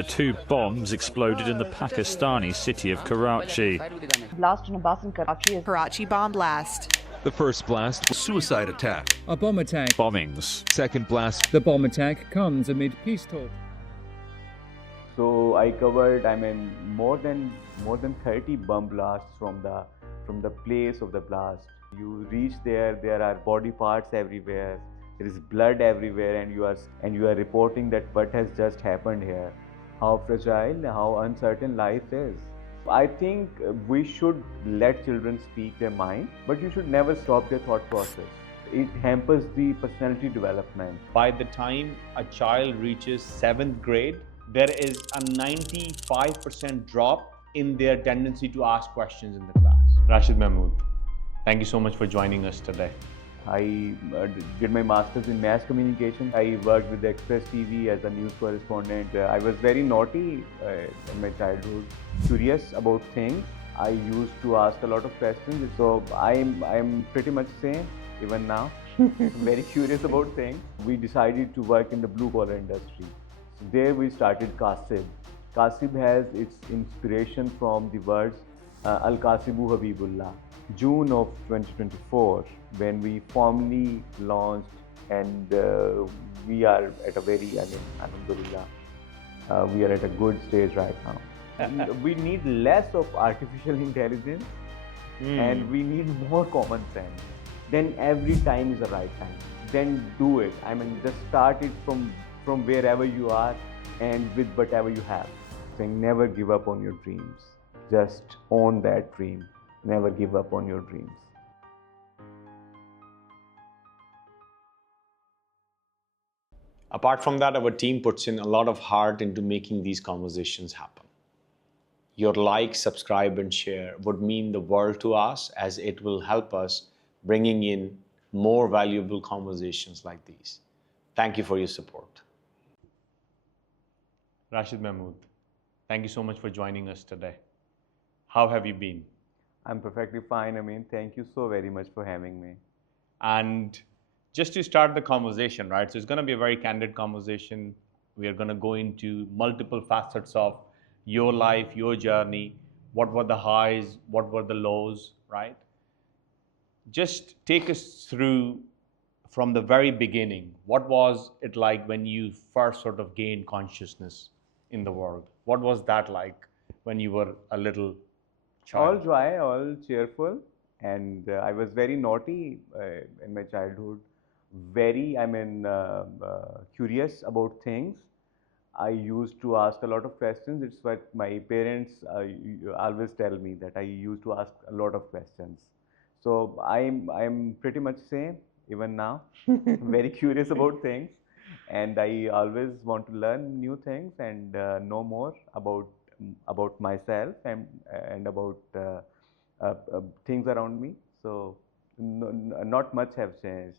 The two bombs exploded in the Pakistani city of Karachi. Blast on a bus in Karachi. Karachi bomb blast. The first blast, suicide attack. A bomb attack. Bombings. second blast. The bomb attack comes amid peace talks. So I covered, more than 30 bomb blasts from the place of the blast. You reach there, there are body parts everywhere, there is blood everywhere, and you are reporting that what has just happened here. How fragile, how uncertain life is. I think we should let children speak their mind, but you should never stop their thought process. It hampers the personality development. By the time a child reaches 7th grade, there is a 95% drop in their tendency to ask questions in the class. Rashid Mehmood, thank you so much for joining us today. I did my master's in mass communication. I worked with the Express TV as a news correspondent. I was very naughty in my childhood, curious about things. I used to ask a lot of questions. So I'm pretty much same even now. Very curious about things. We decided to work in the blue collar industry. So there we started Kasib. Kasib has its inspiration from the words Al-Kasibu Habibullah. June of 2024, when we formally launched, and we are at a very, alhamdulillah, we are at a good stage right now. We need less of artificial intelligence and we need more common sense. Then every time is the right time. Then do it. Just start it from wherever you are and with whatever you have. Saying never give up on your dreams. Just own that dream. Never give up on your dreams. Apart from that, our team puts in a lot of heart into making these conversations happen. Your like, subscribe, and share would mean the world to us, as it will help us bringing in more valuable conversations like these. Thank you for your support. Rashid Mehmood, thank you so much for joining us today. How have you been? I'm perfectly fine. Thank you so very much for having me. And just to start the conversation, right? So it's going to be a very candid conversation. We are going to go into multiple facets of your life, your journey. What were the highs? What were the lows, right? Just take us through from the very beginning. What was it like when you first sort of gained consciousness in the world? What was that like when you were a little child? All joy, all cheerful, and I was very naughty in my childhood. Very, curious about things. I used to ask a lot of questions. It's what my parents always tell me, that I used to ask a lot of questions. So I'm pretty much same even now. Very curious about things, and I always want to learn new things and know more about myself and about things around me. So not much have changed.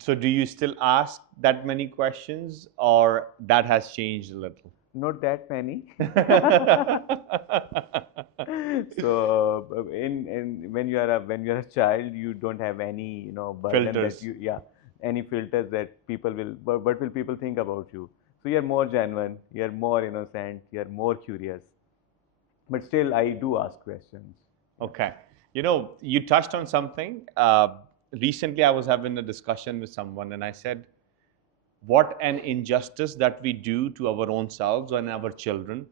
So do you still ask that many questions, or that has changed a little? Not that many. So when you are a child, you don't have any burden filters. that any filters that people will. What will people think about you? So you're more genuine, you're more innocent, you're more curious. But still, I do ask questions. Okay. You touched on something. Recently, I was having a discussion with someone, and I said, what an injustice that we do to our own selves and our children,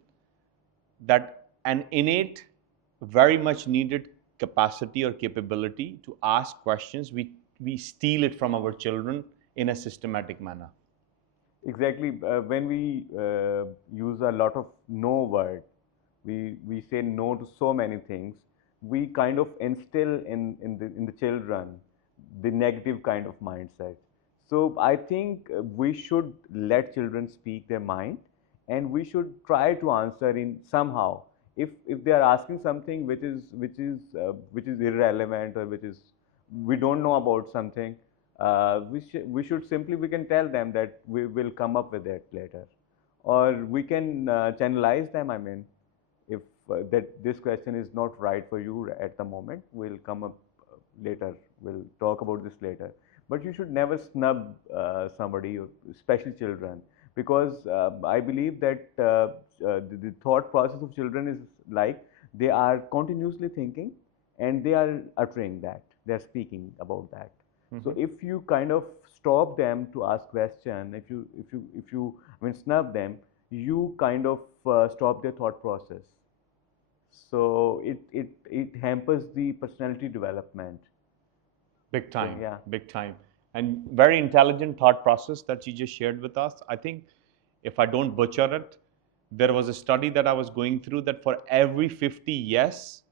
that an innate, very much needed capacity or capability to ask questions, we steal it from our children in a systematic manner. Exactly. When we use a lot of no word, we say no to so many things. We kind of instill in the children the negative kind of mindset. So I think we should let children speak their mind, and we should try to answer in somehow. If they are asking something which is irrelevant, or we don't know about something, we can tell them that we will come up with it later, or we can channelize them. If that this question is not right for you at the moment, we'll come up later. We'll talk about this later. But you should never snub somebody, especially children. because I believe that the thought process of children is like they are continuously thinking and they are uttering that, they are speaking about that. So if you kind of stop them to ask question, if you I mean snub them, you kind of stop their thought process. So it hampers the personality development. Big time, yeah. big time. And very intelligent thought process that you just shared with us. I think if I don't butcher it, there was a study that I was going through that for every 50 yes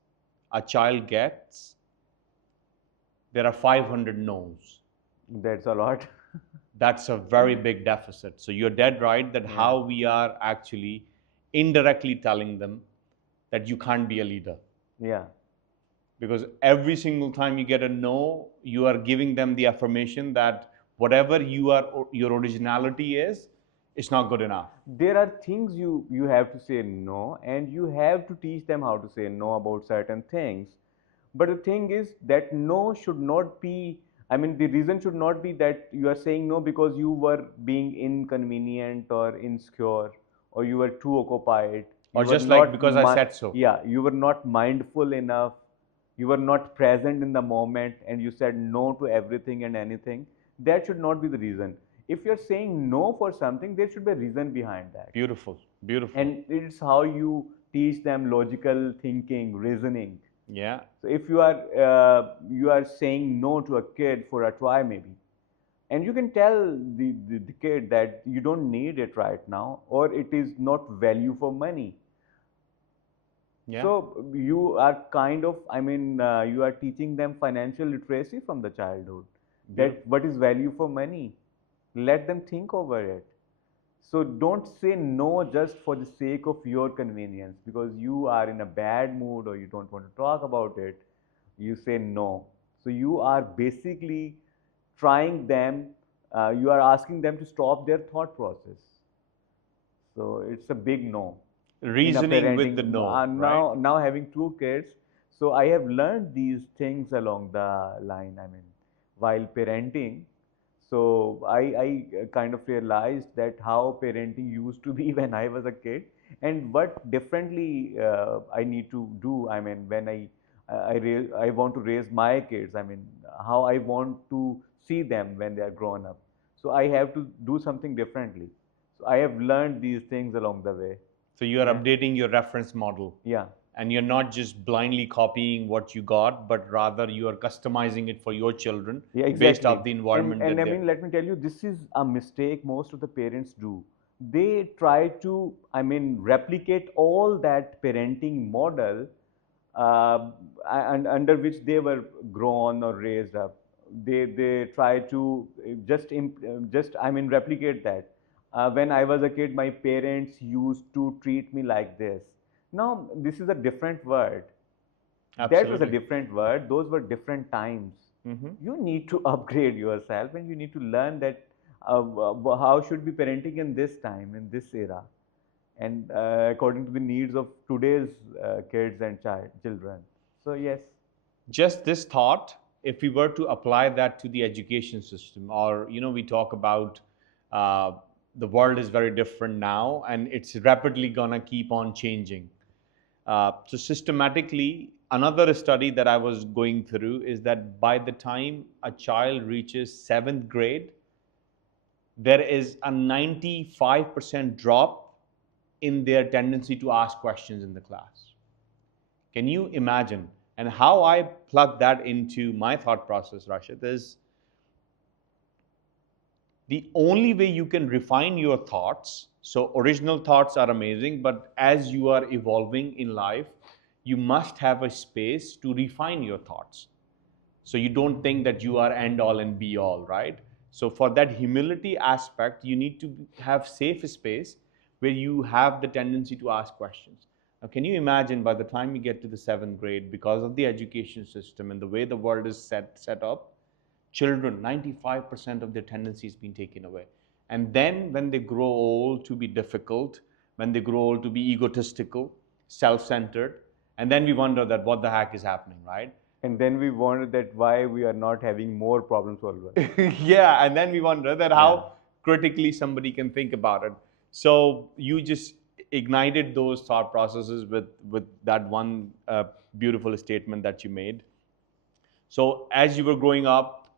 a child gets, there are 500 no's. That's a lot. That's a very big deficit. So you're dead right that how we are actually indirectly telling them that you can't be a leader. Yeah. Because every single time you get a no, you are giving them the affirmation that whatever your originality is, it's not good enough. There are things you have to say no, and you have to teach them how to say no about certain things. But the thing is that no should not be, I mean, the reason should not be that you are saying no because you were being inconvenient or insecure, or you were too occupied, Or you were just like not because I said so. Yeah, you were not mindful enough, you were not present in the moment, and you said no to everything and anything. That should not be the reason. If you're saying no for something, there should be a reason behind that. Beautiful, beautiful. And it's how you teach them logical thinking, reasoning. Yeah. So if you are saying no to a kid for a toy maybe, and you can tell the kid that you don't need it right now, or it is not value for money. Yeah. So you are kind of, I mean, you are teaching them financial literacy from the childhood. That what is value for money. Let them think over it. So don't say no just for the sake of your convenience, because you are in a bad mood or you don't want to talk about it. You say no. So you are basically trying them, you are asking them to stop their thought process. So it's a big no. Reasoning with the no, right? Now having two kids, so I have learned these things along the line. I mean, while parenting, so I kind of realized that how parenting used to be when I was a kid, and what differently I need to do. I mean, when I want to raise my kids. I mean, how I want to see them when they are grown up. So I have to do something differently. So I have learned these things along the way. So you are updating your reference model. Yeah. And you're not just blindly copying what you got, but rather you are customizing it for your children based off the environment. And I mean, let me tell you, this is a mistake most of the parents do. They try to, I mean, replicate all that parenting model and under which they were grown or raised up. They try to just I mean replicate that. When I was a kid, my parents used to treat me like this. Now, this is a different word. Absolutely. That was a different word. Those were different times. You need to upgrade yourself, and you need to learn that how should be parenting in this time, in this era, and according to the needs of today's kids and children. So yes. Just this thought, if we were to apply that to the education system, or we talk about the world is very different now, and it's rapidly gonna keep on changing. So systematically, another study that I was going through is that by the time a child reaches 7th grade, there is a 95% drop in their tendency to ask questions in the class. Can you imagine? And how I plug that into my thought process, Rashid, is the only way you can refine your thoughts. So original thoughts are amazing, but as you are evolving in life, you must have a space to refine your thoughts. So you don't think that you are end all and be all, right? So for that humility aspect, you need to have safe space where you have the tendency to ask questions. Now, can you imagine by the time you get to the 7th grade, because of the education system and the way the world is set up, children, 95% of their tendency has been taken away. And then when they grow old to be difficult, when they grow old to be egotistical, self-centered, and then we wonder that what the heck is happening, right? And then we wonder that why we are not having more problem solvers. Yeah, and then we wonder that how critically somebody can think about it. So you just ignited those thought processes with that one beautiful statement that you made. So as you were growing up,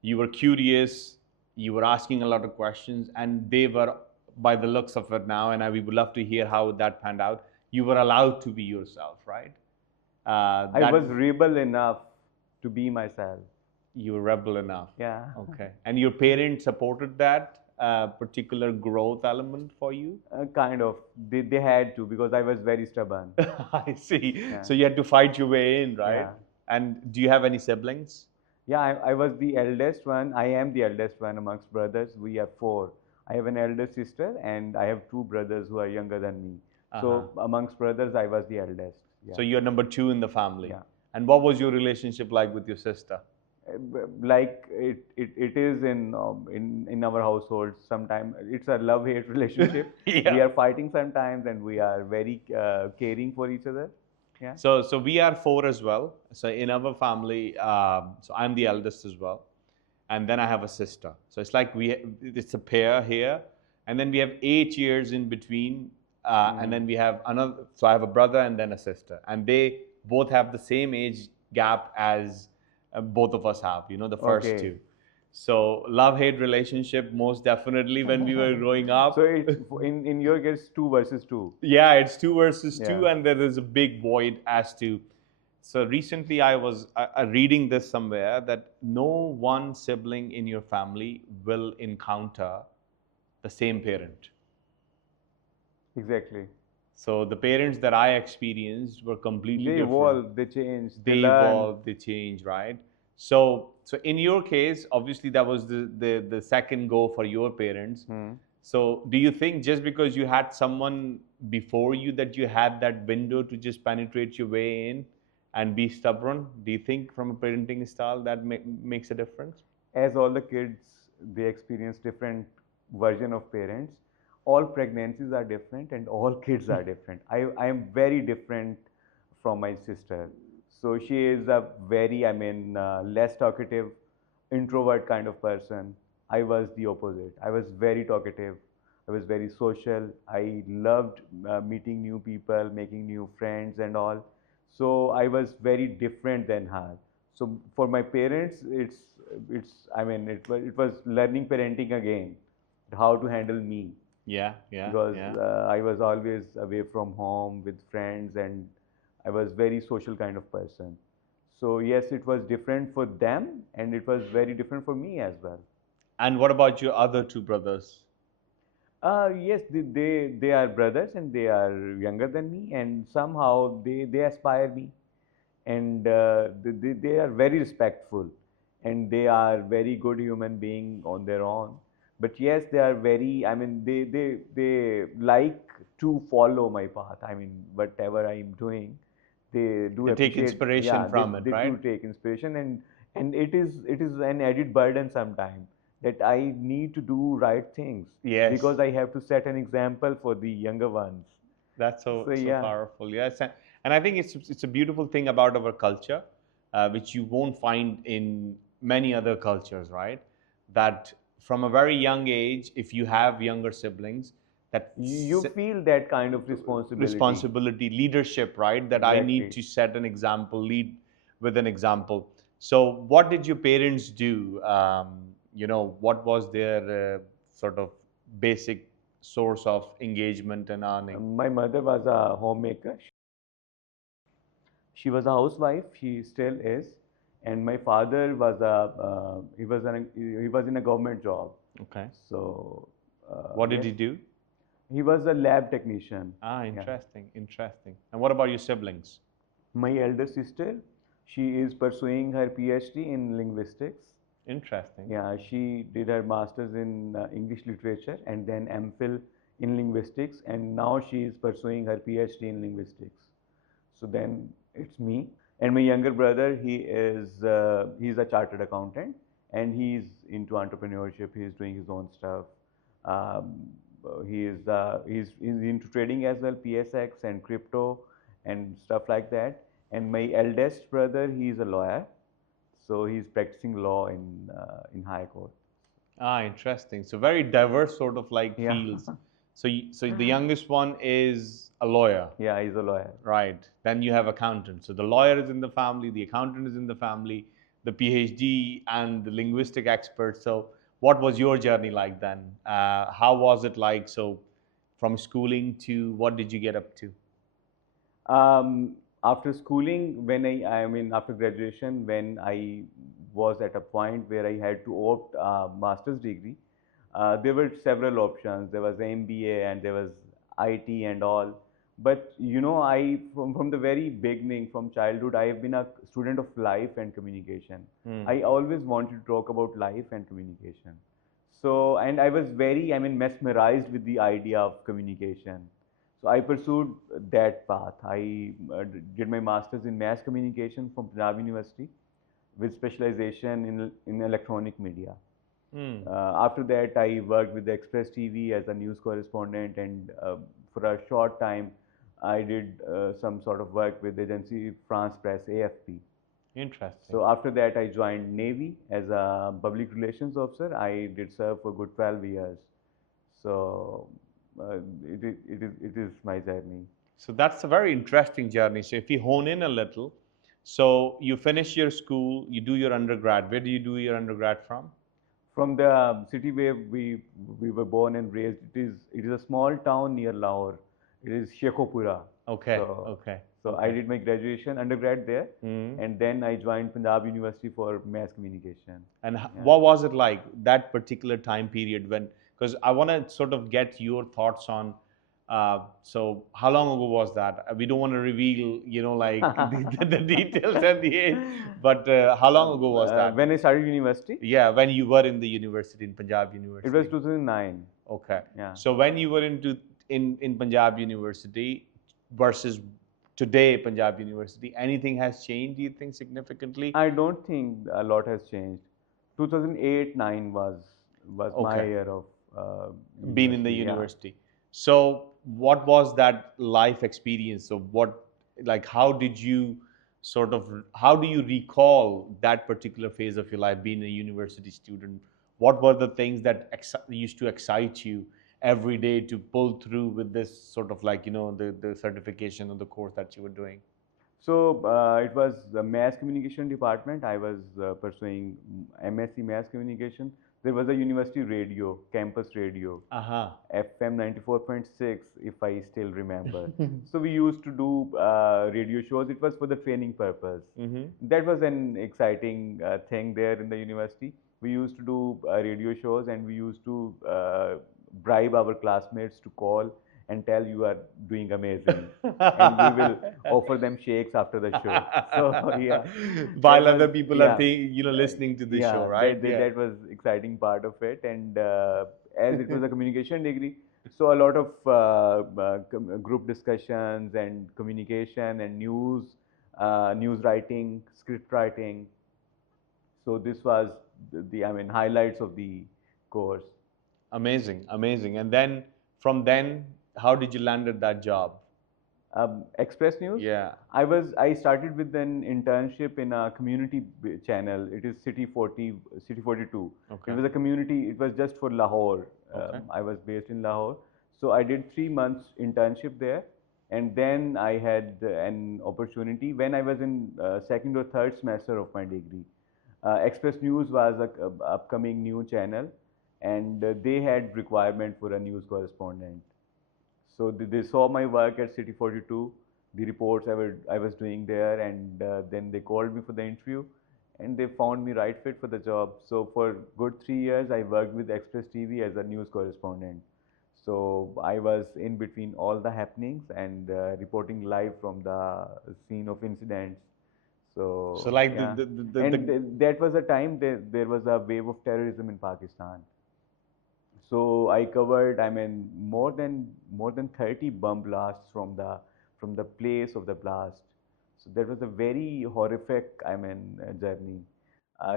you were curious, you were asking a lot of questions, and they were, by the looks of it now, and we would love to hear how that panned out, you were allowed to be yourself, right? I was rebel enough to be myself. You were rebel enough. Yeah. Okay. And your parents supported that particular growth element for you? Kind of. They had to because I was very stubborn. I see. Yeah. So you had to fight your way in, right? Yeah. And do you have any siblings? Yeah, I was the eldest one. I am the eldest one amongst brothers. We have four. I have an elder sister and I have two brothers who are younger than me. So amongst brothers, I was the eldest. Yeah. So you're number two in the family. Yeah. And what was your relationship like with your sister? Like it is in our household. Sometimes it's a love-hate relationship. Yeah. We are fighting sometimes, and we are very caring for each other. Yeah. So we are four as well. So in our family, so I'm the eldest as well, and then I have a sister. So it's like it's a pair here, and then we have 8 years in between, and then we have another. So I have a brother and then a sister, and they both have the same age gap as both of us have. You know, the first two. So love-hate relationship, most definitely when we were growing up. So it's, in your case, 2 versus 2. Yeah, it's 2 versus 2, Yeah. and there is a big void as to. So recently, I was reading this somewhere that no one sibling in your family will encounter the same parent. Exactly. So the parents that I experienced were completely They different. evolve, they change, They learn. evolve, they change, right? So in your case, obviously that was the second go for your parents. So do you think just because you had someone before you that you had that window to just penetrate your way in and be stubborn? Do you think from a parenting style that makes a difference? As all the kids, they experience different version of parents. All pregnancies are different and all kids are different. I am very different from my sister. So she is a very, less talkative, introvert kind of person. I was the opposite. I was very talkative. I was very social. I loved meeting new people, making new friends and all. So I was very different than her. So for my parents, it was learning parenting again, how to handle me. Yeah. Because I was always away from home with friends and I was very social kind of person. So yes, it was different for them and it was very different for me as well. And what about your other 2 brothers? Yes, they are brothers and they are younger than me and somehow they aspire me and they are very respectful and they are very good human being on their own. But yes, they are very, they like to follow my path. Whatever I'm doing, they do They take appreciate- inspiration yeah, from they, it, they right? do take inspiration and it is an added burden sometimes that I need to do right things. Yes. Because I have to set an example for the younger ones. That's so yeah. powerful. Yes, and I think it's a beautiful thing about our culture, which you won't find in many other cultures, right? That from a very young age, if you have younger siblings, that You feel that kind of responsibility. leadership, right? That I need Exactly. to set an example, lead with an example. So, what did your parents do? What was their sort of basic source of engagement and earning? My mother was a homemaker. She was a housewife. She still is. And my father was he was in a government job. Okay. So. What did yes, he do? He was a lab technician. Interesting. And what about your siblings? My elder sister, she is pursuing her PhD in linguistics. Interesting. Yeah, she did her master's in English literature and then MPhil in linguistics, and now she is pursuing her PhD in linguistics. So then it's me and my younger brother. He's a chartered accountant and he's into entrepreneurship. He's doing his own stuff. He's into trading as well, PSX and crypto and stuff like that. And my eldest brother, he's a lawyer. So he's practicing law in high court. Ah, interesting. So very diverse sort of like Yeah. fields. So the youngest one is a lawyer, Yeah, he's a lawyer. right? Then you have accountant. So the lawyer is in the family, the accountant is in the family, the PhD and the linguistic expert. So what was your journey like then? How was it like? So from schooling to what did you get up to? After schooling, I mean, after graduation, when I was at a point where I had to opt a master's degree, there were several options. There was MBA and there was IT and all. But you know, from the very beginning, from childhood, I have been a student of life and communication. I always wanted to talk about life and communication. So, and I was very, I mean, mesmerized with the idea of communication. So I pursued that path. I did my master's in mass communication from Punjab University with specialization in electronic media. After that, I worked with the Express TV as a news correspondent, and for a short time, I did some sort of work with the agency France Press (AFP). Interesting. So after that, I joined Navy as a public relations officer. I did serve for good 12 years. So it is my journey. So that's a very interesting journey. So if we hone in a little, so you finish your school, you do your undergrad. Where do you do your undergrad from? From the city where we were born and raised, it is a small town near Lahore. It is Shekhopura. Okay, So, okay. so I did my graduation undergrad there, and then I joined Punjab University for mass communication. And what was it like that particular time period when? Because I want to sort of get your thoughts on. So how long ago was that? We don't want to reveal, you know, like the details and the age. But how long ago was that? When I started university, Yeah, when you were in the university in Punjab it University. was 2009. Okay. Yeah. So when you were in Punjab University versus today Punjab University, anything has changed? Do you think significantly? I don't think a lot has changed. 2008-9 was my Okay. year of Been in the yeah. university. So what was that life experience? So what, like, how did you how do you recall that particular phase of your life being a university student? What were the things that used to excite you every day to pull through with this sort of like, you know, the certification or the course that you were doing? So it was the mass communication department. I was pursuing MSc mass communication. There was a university radio, campus radio, Uh-huh. FM 94.6, if I still remember. So we used to do radio shows. It was for the training purpose. That was an exciting thing there in the university. We used to do radio shows, and we used to bribe our classmates to call and tell you are doing amazing, and we will offer them shakes after the show. So yeah, While that other was- people yeah. are listening to the yeah, show, right? that was exciting part of it. And as it was a communication degree, so a lot of group discussions and communication and news writing, script writing. So this was I mean, highlights of the course. Amazing, amazing. And then from then, how did you land at that job? Express News. Yeah. I started with an internship in a community channel. It is City 42. Okay. It was a community. It was just for Lahore. Okay. I was based in Lahore, so I did 3 months internship there, and then I had an opportunity when I was in second or third semester of my degree. Express News was a upcoming new channel, and they had requirement for a news correspondent. So they saw my work at City 42, the reports I was doing there, and then they called me for the interview, and they found me right fit for the job. So for good 3 years, I worked with Express TV as a news correspondent. So I was in between all the happenings and reporting live from the scene of incidents. So, So like yeah. the That was a time there was a wave of terrorism in Pakistan. So I covered, I mean, more than 30 bomb blasts from the place of the blast. So that was a very horrific, I mean, journey.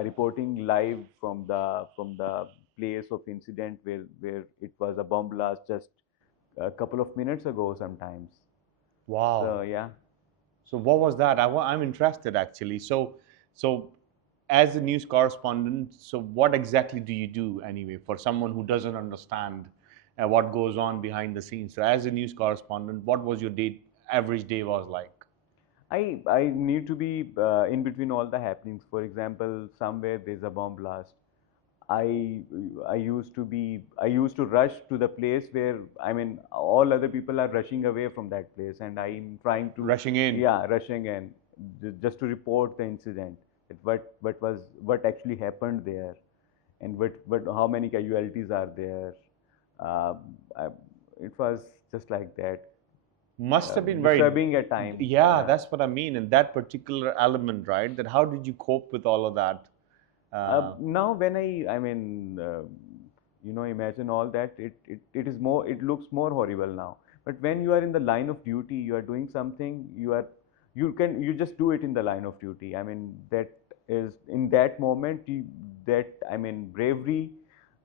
Reporting live from the place of incident where it was a bomb blast just a couple of minutes ago sometimes. wow. So yeah. So what was that? I'm interested actually. So as a news correspondent, so what exactly do you do anyway for someone who doesn't understand what goes on behind the scenes? So as a news correspondent, what was your average day was like? I need to be in between all the happenings. For example, somewhere there's a bomb blast. I I used to rush to the place where, I mean, all other people are rushing away from that place, and I'm trying to Rushing in. Yeah, rushing in, just to report the incident. That what actually happened there, and how many casualties are there. Uh, I, it was just like that. Must have been very Disturbing at times. Yeah, that's what I mean. And that particular element, right? That how did you cope with all of that? Now when I mean, imagine all that, it is more, it looks more horrible now. But when you are in the line of duty, you are doing something, you just do it in the line of duty. I mean, that is, in that moment, I mean, bravery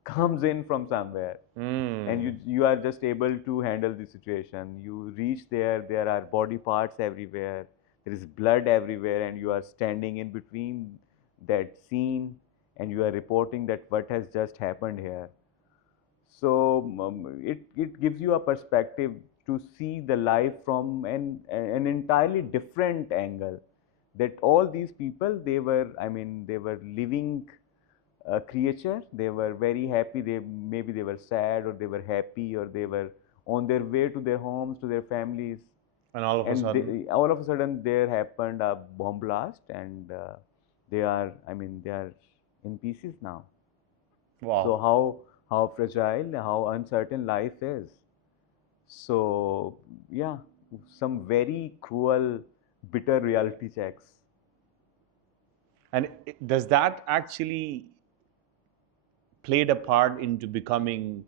comes in from somewhere, and you are just able to handle the situation. You reach there are body parts everywhere, there is blood everywhere, and you are standing in between that scene, and you are reporting that what has just happened here. So it gives you a perspective to see the life from an entirely different angle. That all these people, they were, I mean, they were living creature. They were very happy. Maybe they were sad, or they were happy, or they were on their way to their homes, to their families. And all of a sudden, all of a sudden, there happened a bomb blast, and they are, I mean, they are in pieces now. wow. So how fragile, how uncertain life is. So yeah, some very cruel, bitter reality checks. And does that actually played a part into becoming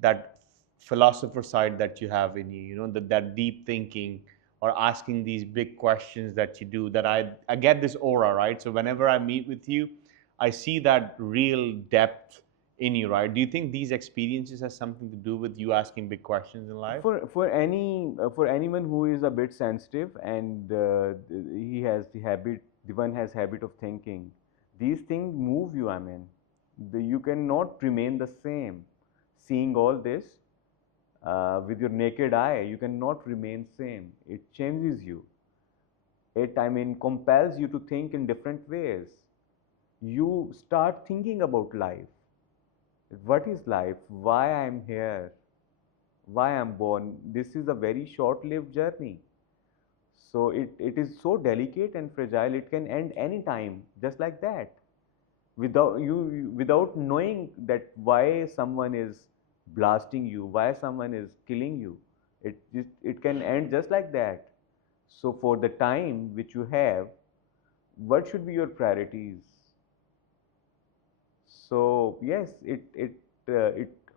that philosopher side that you have in you, that deep thinking, or asking these big questions that you do, that I get this aura, right? So whenever I meet with you, I see that real depth in you, right? Do you think these experiences has something to do with you asking big questions in life? For anyone who is a bit sensitive, and he has the one has habit of thinking, these things move you. I mean, you cannot remain the same. Seeing all this with your naked eye, you cannot remain same. It changes you. It, I mean, compels you to think in different ways. You start thinking about life. What is life? Why I am here? Why I am born? This is a very short-lived journey. So it is so delicate and fragile. It can end any time, just like that, without knowing that why someone is blasting you, why someone is killing you. It can end just like that. So for the time which you have, what should be your priorities? So yes, it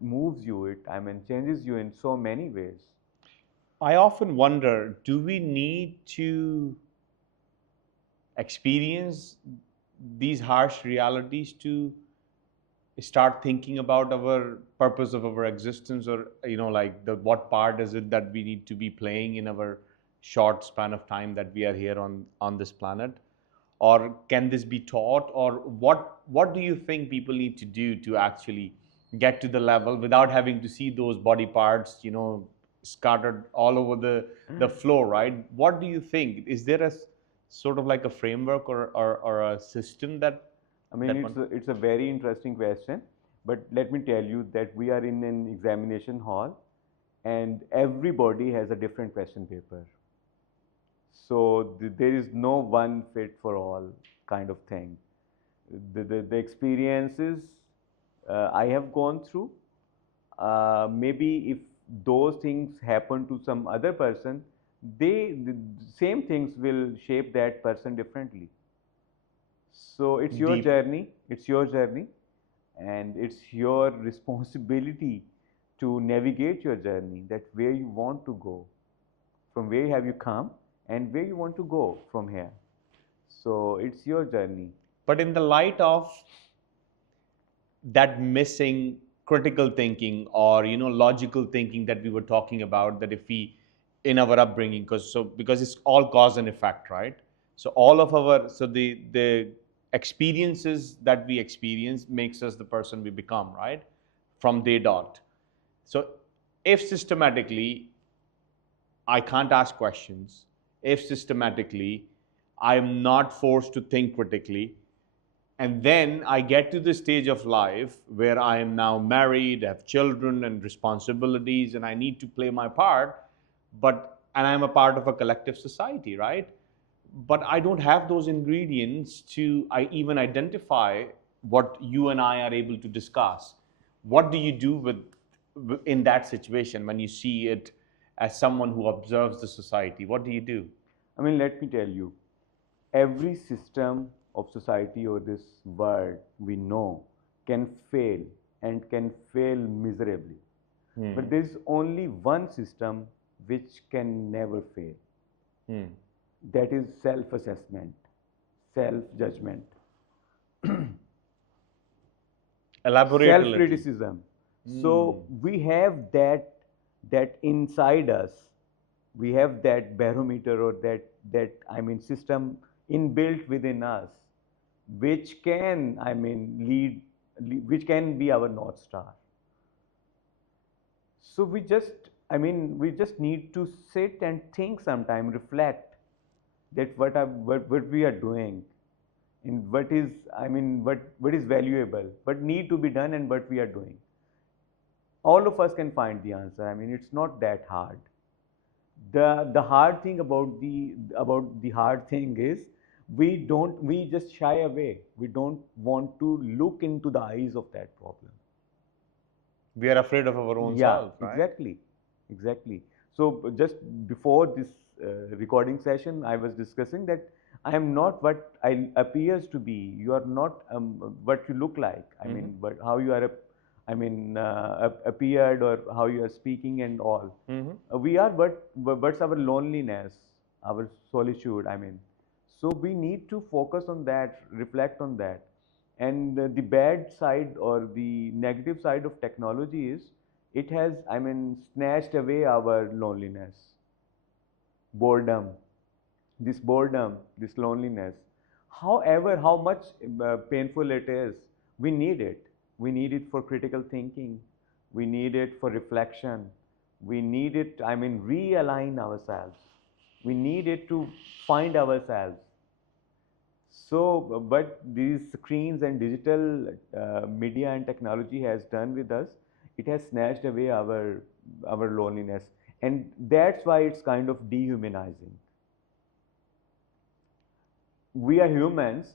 moves you. It, I mean, changes you in so many ways. I often wonder, do we need to experience these harsh realities to start thinking about our purpose of our existence, or like what part is it that we need to be playing in our short span of time that we are here on this planet? Or can this be taught? Or what do you think people need to do to actually get to the level without having to see those body parts scattered all over the floor, right? What do you think? Is there a sort of like a framework or a system that I mean, it's a very interesting question, but let me tell you that we are in an examination hall, and everybody has a different question paper. So there is no one fit for all kind of thing. The experiences I have gone through, maybe if those things happen to some other person, the same things will shape that person differently. So it's your Deep. journey, and it's your responsibility to navigate your journey, that where you want to go, from where have you come, and where you want to go from here. So it's your journey. But in the light of that missing critical thinking, or logical thinking that we were talking about, that if we in our upbringing, because it's all cause and effect, right? So all of our, so the experiences that we experience makes us the person we become, right? From day dot. So if systematically I can't ask questions, if systematically I am not forced to think critically, and then I get to the stage of life where I am now married, have children and responsibilities, and I need to play my part, and I'm a part of a collective society, right? But I don't have those ingredients to even identify what you and I are able to discuss. What do you do in that situation when you see it as someone who observes the society? What do you do? I mean, let me tell you, every system of society or this world we know can fail and can fail miserably. But there is only one system which can never fail. That is self-assessment, self-judgment, Elaborate a little. self-criticism. So we have that inside us. We have that barometer or that system inbuilt within us, which can which can be our North Star. So we just need to sit and think sometime, reflect that what we are doing, and what is valuable, what need to be done, and what we are doing. All of us can find the answer. I mean, it's not that hard. The hard thing about the hard thing is we just shy away. We don't want to look into the eyes of that problem. We are afraid of our own self, right? Exactly. So just before this recording session, I was discussing that I am not what I appears to be. You are not what you look like. I mean, but how you are, appeared, or how you are speaking and all. We are what's our loneliness, our solitude. I mean, so we need to focus on that, reflect on that. And the bad side or the negative side of technology is it has, snatched away our loneliness, boredom, this loneliness. However, how much painful it is, we need it. We need it for critical thinking. We need it for reflection. We need it, realign ourselves. We need it to find ourselves. So, but these screens and digital media and technology has done with us, it has snatched away our loneliness. And that's why it's kind of dehumanizing. We are humans.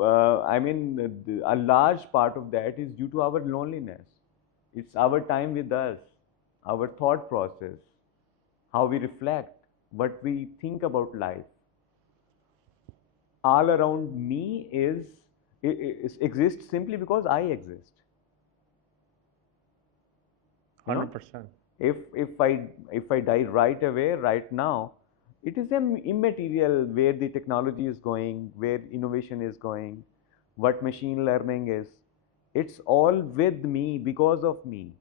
A large part of that is due to our loneliness. It's our time with us, our thought process, how we reflect, what we think about life. All around me exists simply because I exist. 100%. If I die right away, right now, it is immaterial where the technology is going, where innovation is going, what machine learning is. It's all with me because of me.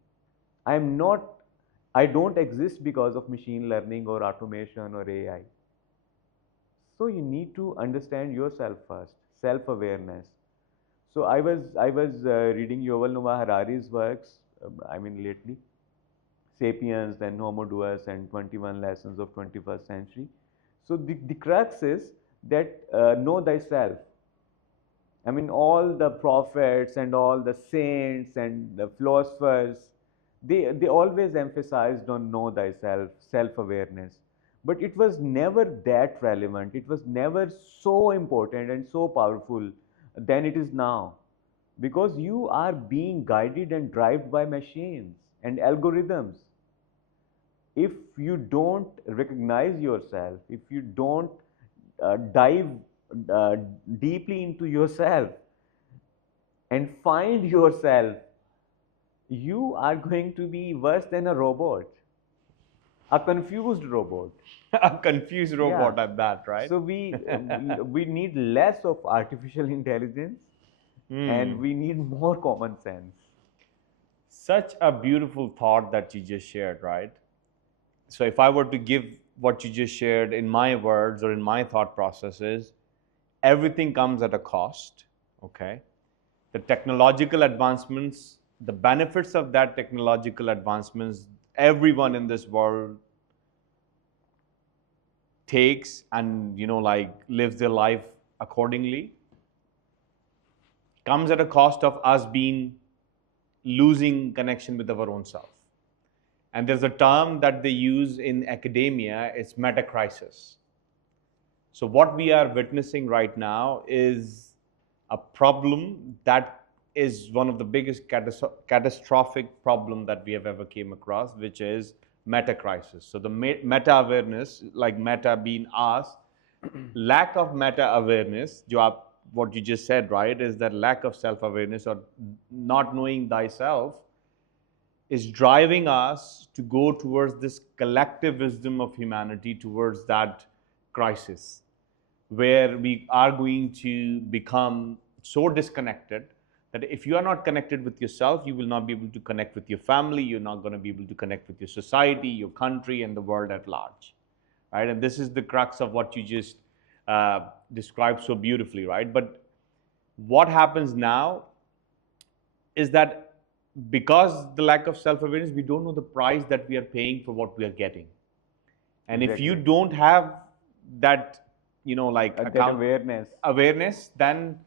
I don't exist because of machine learning or automation or AI. So you need to understand yourself first, self-awareness. So I was reading Yuval Noah Harari's works, lately, Sapiens, then Homo Deus, and 21 Lessons of 21st Century. So the crux is that know thyself. All the prophets and all the saints and the philosophers, they always emphasized on know thyself, self-awareness. But it was never that relevant. It was never so important and so powerful than it is now. Because you are being guided and driven by machines and algorithms. If you don't recognize yourself, if you don't dive deeply into yourself and find yourself, you are going to be worse than a robot, a confused robot. A confused robot Yeah. at that, right? So we need less of artificial intelligence and we need more common sense. Such a beautiful thought that you just shared, right? So if I were to give what you just shared in my words or in my thought processes, everything comes at a cost, okay? The technological advancements, the benefits of that technological advancements, everyone in this world takes and, like lives their life accordingly, comes at a cost of us losing connection with our own self. And there's a term that they use in academia, it's meta crisis. So what we are witnessing right now is a problem that is one of the biggest catastrophic problem that we have ever came across, which is meta crisis. So the meta awareness, like meta being us, lack of meta awareness, what you just said, right, is that lack of self-awareness or not knowing thyself is driving us to go towards this collective wisdom of humanity, towards that crisis, where we are going to become so disconnected that if you are not connected with yourself, you will not be able to connect with your family, you're not going to be able to connect with your society, your country, and the world at large, right? And this is the crux of what you just described so beautifully, right? But what happens now is that because the lack of self-awareness, we don't know the price that we are paying for what we are getting. And if you don't have that, that awareness, then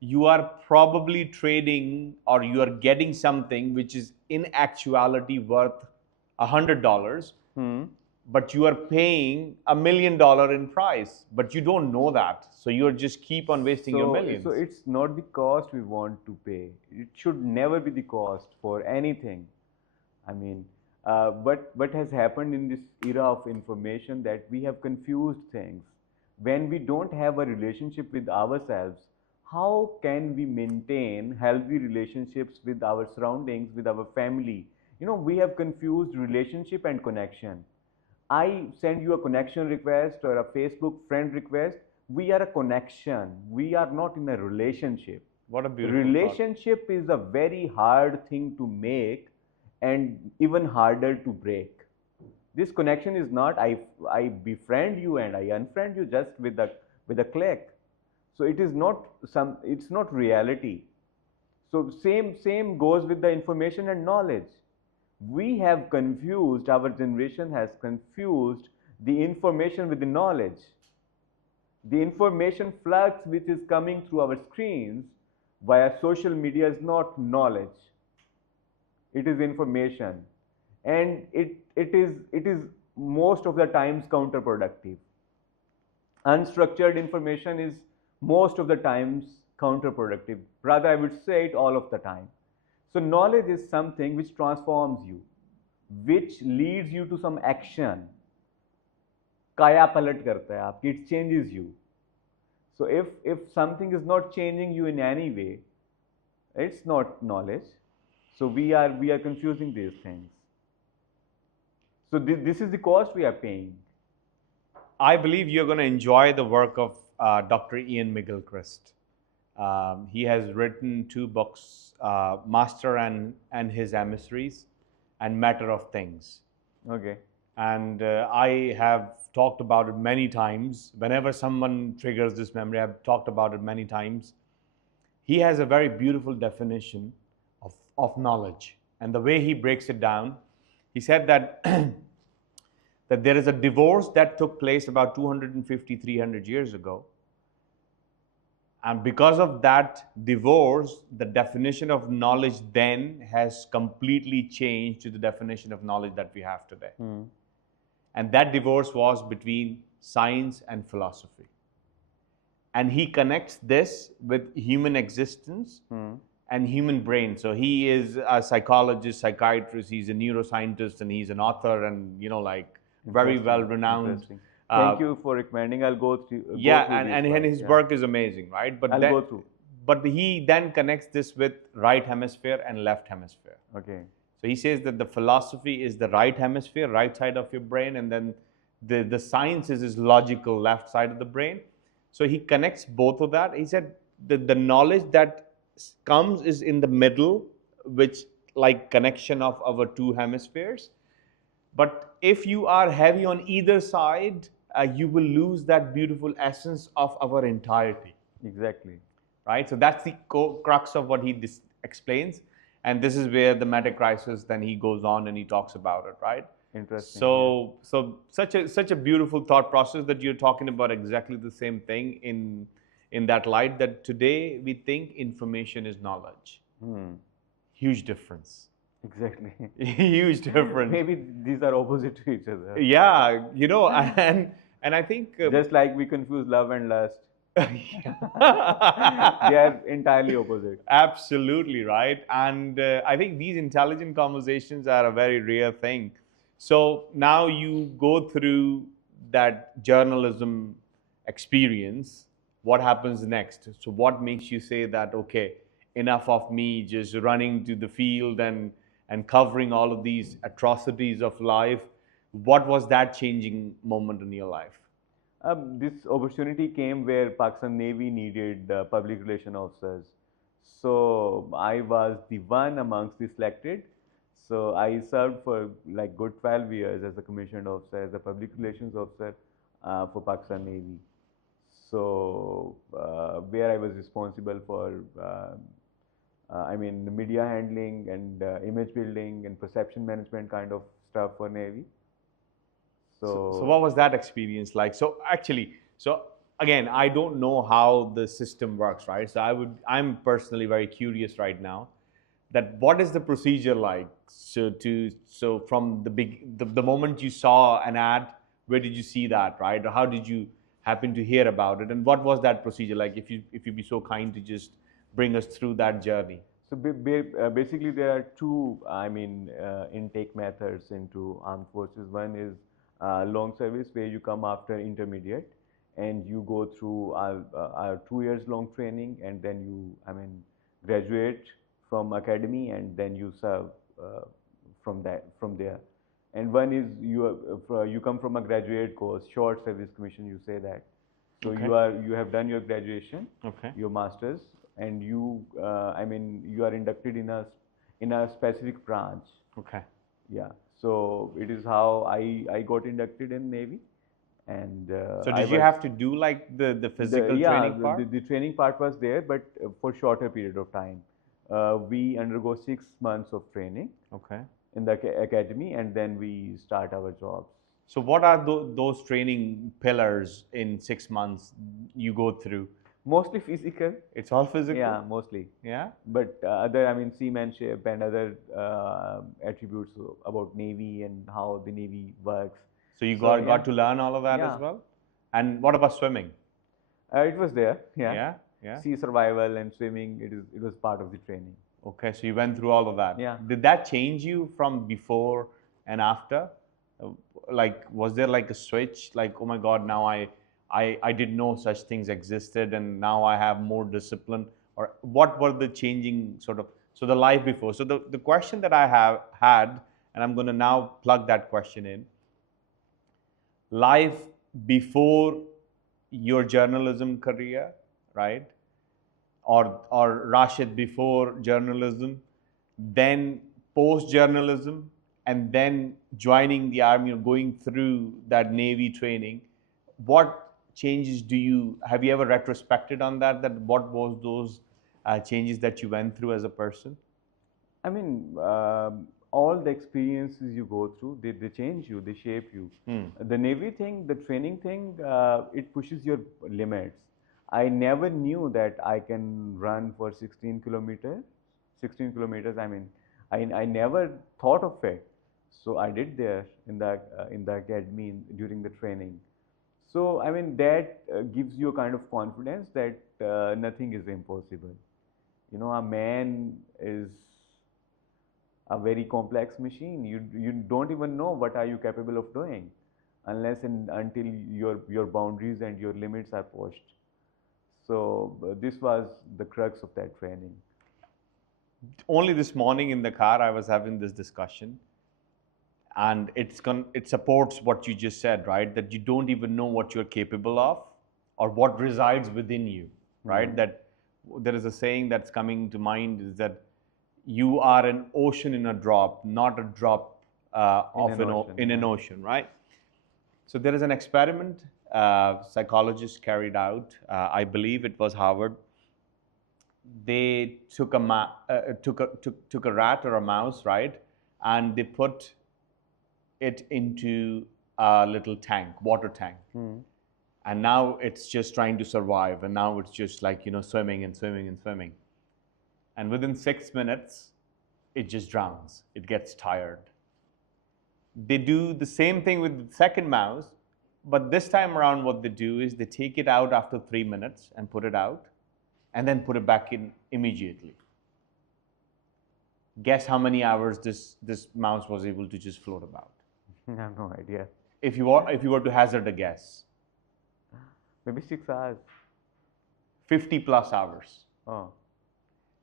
you are probably trading or you are getting something which is in actuality worth $100, but you are paying $1 million in price, but you don't know that. So you're just keep on wasting your millions. So it's not the cost we want to pay. It should never be the cost for anything. I mean, but what has happened in this era of information that we have confused things. When we don't have a relationship with ourselves, how can we maintain healthy relationships with our surroundings, with our family? We have confused relationship and connection. I send you a connection request or a Facebook friend request. We are a connection. We are not in a relationship. What a beautiful relationship is a very hard thing to make and even harder to break. This connection is not I befriend you and I unfriend you just with a click. So it is not it's not reality. So same goes with the information and knowledge. We have confused, our generation has confused the information with the knowledge. The information flux which is coming through our screens via social media is not knowledge. It is information. And it is most of the times counterproductive. Unstructured information is most of the times counterproductive. Rather, I would say it all of the time. So knowledge is something which transforms you, which leads you to some action. Kaya palat karta hai aapki, it changes you. So if something is not changing you in any way, it's not knowledge. So we are confusing these things. So this is the cost we are paying. I believe you're going to enjoy the work of Dr. Ian McGilchrist. He has written 2 books, Master and His Emissaries and Matter of Things. Okay. And I have talked about it many times. Whenever someone triggers this memory, I've talked about it many times. He has a very beautiful definition of knowledge. And the way he breaks it down, he said that, that there is a divorce that took place about 250, 300 years ago. And because of that divorce, the definition of knowledge then has completely changed to the definition of knowledge that we have today. And that divorce was between science and philosophy. And he connects this with human existence and human brain. So he is a psychologist, psychiatrist, he's a neuroscientist, and he's an author, and very well renowned. Thank you for recommending. I'll go through. And his work is amazing, right? But I'll go through. But he then connects this with right hemisphere and left hemisphere. Okay. So he says that the philosophy is the right hemisphere, right side of your brain, and then the science is his logical left side of the brain. So he connects both of that. He said the knowledge that comes is in the middle, which like connection of our 2 hemispheres. But if you are heavy on either side, you will lose that beautiful essence of our entirety. Exactly. right? So that's the crux of what he explains, and this is where the meta crisis. Then he goes on and he talks about it, right? Interesting. So such a beautiful thought process that you're talking about exactly the same thing in that light, that today we think information is knowledge. Huge difference. Exactly. Huge difference. Maybe these are opposite to each other. Yeah, and I think Just like we confuse love and lust. They are entirely opposite. absolutely right. And I think these intelligent conversations are a very rare thing. So now you go through that journalism experience. What happens next? So what makes you say that, okay, enough of me just running to the field and covering all of these atrocities of life? What was that changing moment in your life? This opportunity came where Pakistan Navy needed public relation officers. So I was the one amongst the selected. So I served for like good 12 years as a commissioned officer, as a public relations officer for Pakistan Navy. So where I was responsible for, I mean, the media handling and image building and perception management kind of stuff for Navy. So what was that experience like? So actually, so again, I don't know how the system works, right? So I'm personally very curious right now that what is the procedure like? So from the moment you saw an ad, where did you see that, right? Or how did you happen to hear about it? And what was that procedure like? If you'd be so kind to just bring us through that journey. So basically, there are two, I mean, intake methods into armed forces. One is long service, where you come after intermediate, and you go through our 2 years long training, and then you, I mean, graduate from academy, and then you serve from there. And one is you come from a graduate course, short service commission, you say that. So Okay. you have done your graduation, Okay. your masters, and you I mean, you are inducted in a specific branch. Okay. Yeah. So it is how I got inducted in Navy, and So I did you was have to do like the physical training part? the training part was there, but for shorter period of time. We undergo 6 months of training Okay. in the academy, and then we start our jobs. So what are those training pillars in 6 months you go through? Mostly physical. It's all physical? Yeah, mostly. Yeah? But other, I mean, seamanship and other attributes about Navy and how the Navy works. So you So, got to learn all of that Yeah. as well? And what about swimming? It was there. Yeah. Yeah? Yeah? Sea survival and swimming. It was part of the training. Okay, so you went through all of that. Yeah. Did that change you from before and after? Like, was there like a switch? Like, oh my God, now I didn't know such things existed, and now I have more discipline? Or what were the changing sort of, so the life before? So the question that I have had, and I'm going to now plug that question in, life before your journalism career, right? Or Rashid before journalism, then post journalism, and then joining the army or going through that Navy training. What changes have you ever retrospected on that? That what was those changes that you went through as a person? I mean, all the experiences you go through, they change you, they shape you. The Navy thing, the training thing, it pushes your limits. I never knew that I can run for 16 kilometers. 16 kilometers, I mean, I never thought of it. So I did there in the academy during the training. So I mean, that gives you a kind of confidence that nothing is impossible. You know, a man is a very complex machine. You don't even know what are you capable of doing unless and until your boundaries and your limits are pushed. So this was the crux of that training. Only this morning in the car, I was having this discussion, and it supports what you just said, right? That you don't even know what you're capable of or what resides within you, right? That there is a saying that's coming to mind, is that you are an ocean in a drop, not a drop In an ocean, in an yeah. ocean, right? So there is an experiment psychologists carried out. I believe it was Harvard. They took took a rat or a mouse, right, and they put it into a little tank, water tank, and now it's just trying to survive. And now it's just like swimming and swimming and swimming. And within 6 minutes, it just drowns. It gets tired. They do the same thing with the second mouse, but this time around what they do is they take it out after 3 minutes and put it out, and then put it back in immediately. Guess how many hours this mouse was able to just float about? I have no idea. If you were to hazard a guess, Maybe 6 hours. 50 plus hours. Oh.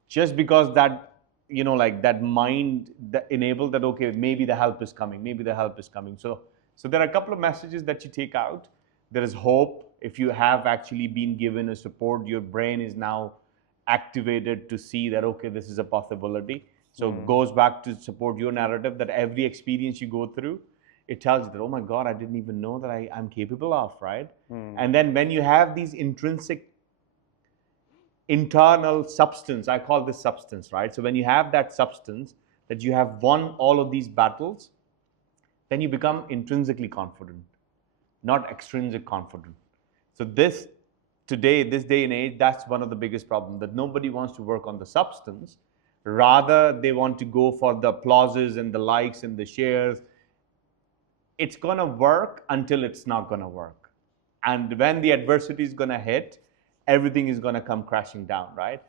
Just because that like that mind that enabled that, okay, maybe the help is coming, maybe the help is coming. So there are a couple of messages that you take out. There is hope. If you have actually been given a support, your brain is now activated to see that, okay, this is a possibility. So it goes back to support your narrative that every experience you go through, it tells you that, oh my God, I didn't even know that I'm capable of, right? And then when you have these intrinsic internal substance, I call this substance, right? So when you have that substance, that you have won all of these battles, then you become intrinsically confident, not extrinsic confident. So this day and age, that's one of the biggest problems, that nobody wants to work on the substance. Rather, they want to go for the applauses and the likes and the shares. It's going to work until it's not going to work. And when the adversity is going to hit, everything is going to come crashing down, right?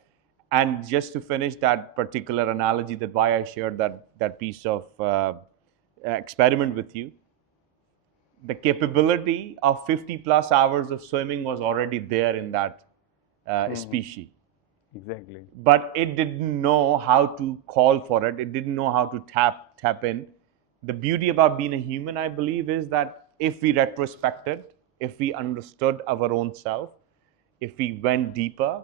And just to finish that particular analogy, that why I shared that piece of experiment with you, the capability of 50 plus hours of swimming was already there in that species. Exactly. But it didn't know how to call for it. It didn't know how to tap in. The beauty about being a human, I believe, is that if we retrospected, if we understood our own self, if we went deeper,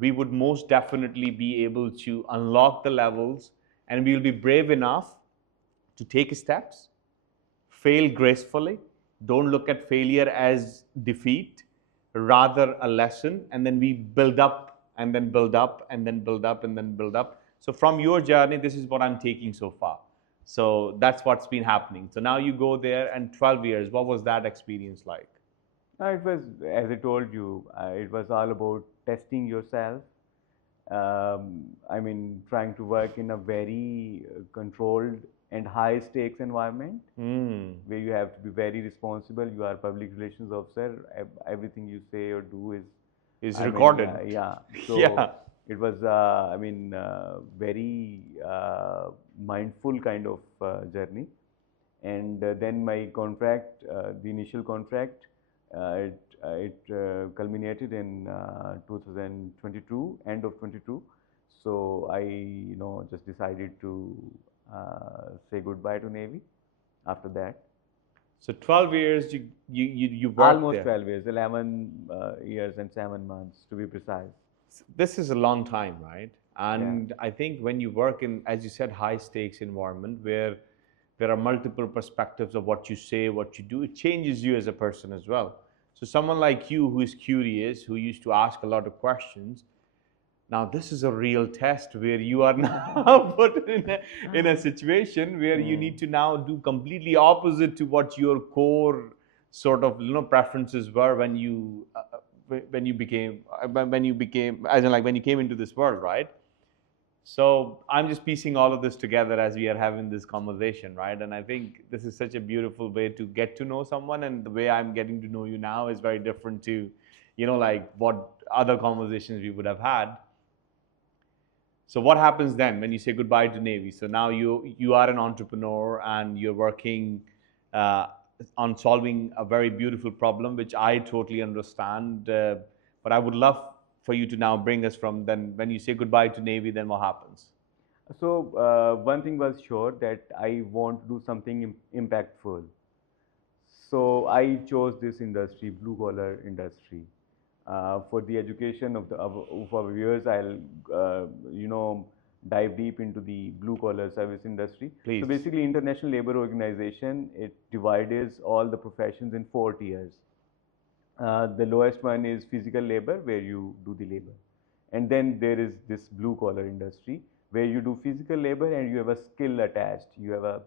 we would most definitely be able to unlock the levels, and we will be brave enough to take steps, fail gracefully. Don't look at failure as defeat, rather a lesson, and then we build up and then build up and then build up and then build up. So from your journey, this is what I'm taking so far. So that's what's been happening. So now you go there, and 12 years, what was that experience like? It was, as I told you, it was all about testing yourself. Trying to work in a very controlled and high stakes environment where you have to be very responsible. You are a public relations officer. Everything you say or do is recorded. So yeah. It was, very mindful kind of journey. And then my contract, the initial contract, it culminated in 2022, end of 22. So I, just decided to say goodbye to Navy after that. So 12 years you worked Almost there. 12 years, 11 years and 7 months to be precise. This is a long time, right? And I think when you work in, as you said, high stakes environment where there are multiple perspectives of what you say, what you do, it changes you as a person as well. So someone like you who is curious, who used to ask a lot of questions, now this is a real test where you are now put in a situation where you need to now do completely opposite to what your core sort of preferences were when you became as in like when you came into this world, right? So I'm just piecing all of this together as we are having this conversation, right? And I think this is such a beautiful way to get to know someone, and the way I'm getting to know you now is very different to, like what other conversations we would have had. So what happens then when you say goodbye to Navy? So now you are an entrepreneur and you're working on solving a very beautiful problem, which I totally understand. But I would love for you to now bring us from then, when you say goodbye to Navy, then what happens? So one thing was sure, that I want to do something impactful. So I chose this industry, blue collar industry. For the education of our viewers, I'll dive deep into the blue collar service industry. Please. So basically, International Labour Organization, it divides all the professions in 4 tiers. The lowest one is physical labor, where you do the labor. And then there is this blue collar industry, where you do physical labor and you have a skill attached. You have a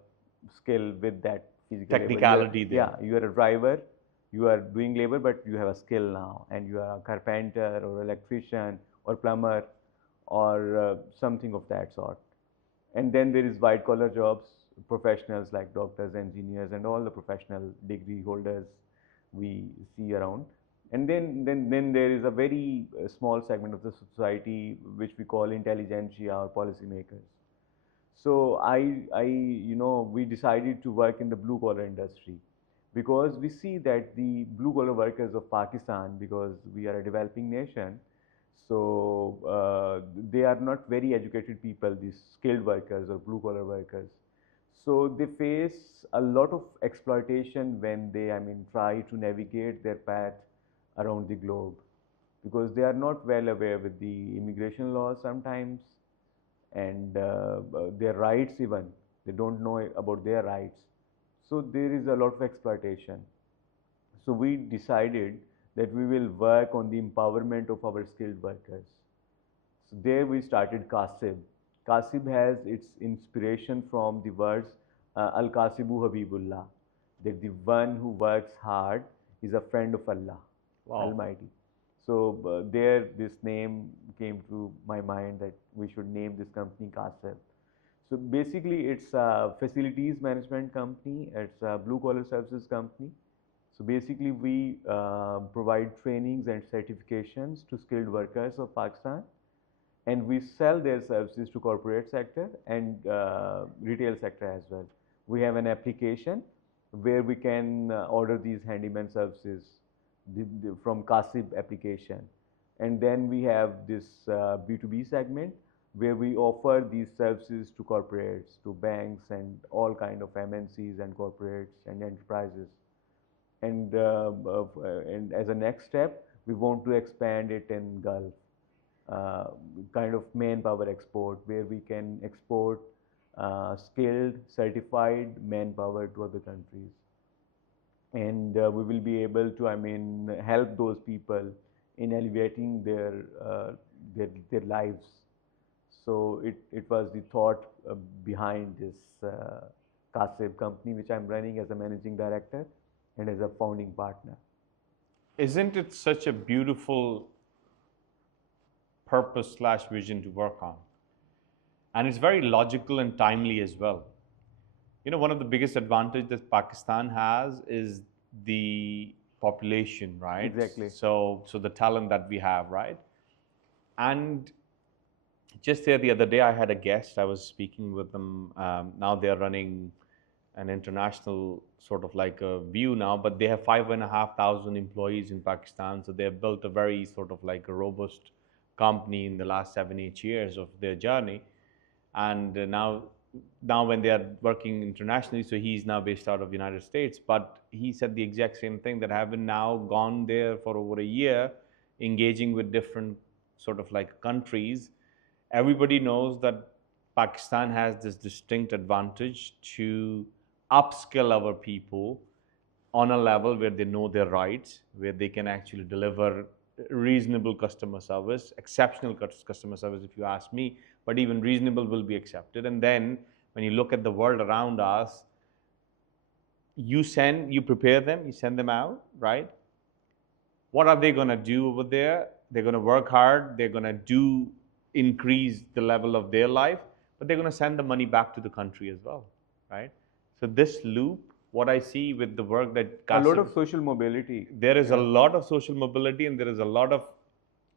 skill with that physical Technicality labor. there. Yeah, you are a driver, you are doing labor, but you have a skill now, and you are a carpenter or electrician or plumber or something of that sort. And then there is white collar jobs, professionals like doctors, engineers, and all the professional degree holders we see around. And then there is a very small segment of the society which we call intelligentsia or policymakers. So we decided to work in the blue collar industry because we see that the blue collar workers of Pakistan, because we are a developing nation, so they are not very educated people, these skilled workers or blue collar workers. So they face a lot of exploitation when they, try to navigate their path around the globe, because they are not well aware with the immigration laws sometimes, and their rights even. They don't know about their rights. So there is a lot of exploitation. So we decided that we will work on the empowerment of our skilled workers. So there we started Kasib. Kasib has its inspiration from the words Al-Kasibu Habibullah, that the one who works hard is a friend of Allah, Wow. Almighty. So there this name came to my mind that we should name this company Kasib. So basically it's a facilities management company, it's a blue collar services company. So basically we provide trainings and certifications to skilled workers of Pakistan, and we sell their services to corporate sector and retail sector as well. We have an application where we can order these handyman services from Kasib application. And then we have this B2B segment where we offer these services to corporates, to banks and all kind of MNCs and corporates and enterprises. And as a next step, we want to expand it in Gulf, kind of manpower export, where we can export skilled, certified manpower to other countries. And we will be able to, help those people in elevating their lives. So it was the thought behind this Kasib company, which I'm running as a managing director and as a founding partner. Isn't it such a beautiful purpose / vision to work on? And it's very logical and timely as well. You know, one of the biggest advantages that Pakistan has is the population, right? Exactly. So the talent that we have, right? And just there the other day, I had a guest. I was speaking with them. Now they're running an international sort of like a view now, but they have 5,500 employees in Pakistan. So they have built a very sort of like a robust company in the last 7-8 years of their journey. And now when they are working internationally, so he's now based out of the United States, but he said the exact same thing, that having now gone there for over a year, engaging with different sort of like countries, everybody knows that Pakistan has this distinct advantage to upskill our people on a level where they know their rights, where they can actually deliver reasonable customer service, exceptional customer service if you ask me, but even reasonable will be accepted. And then when you look at the world around us, you prepare them, you send them out, right? What are they going to do over there? They're going to work hard, they're going to increase the level of their life, but they're going to send the money back to the country as well, right? So this loop, what I see with the work that Kasib, a lot of social mobility. There is a lot of social mobility, and there is a lot of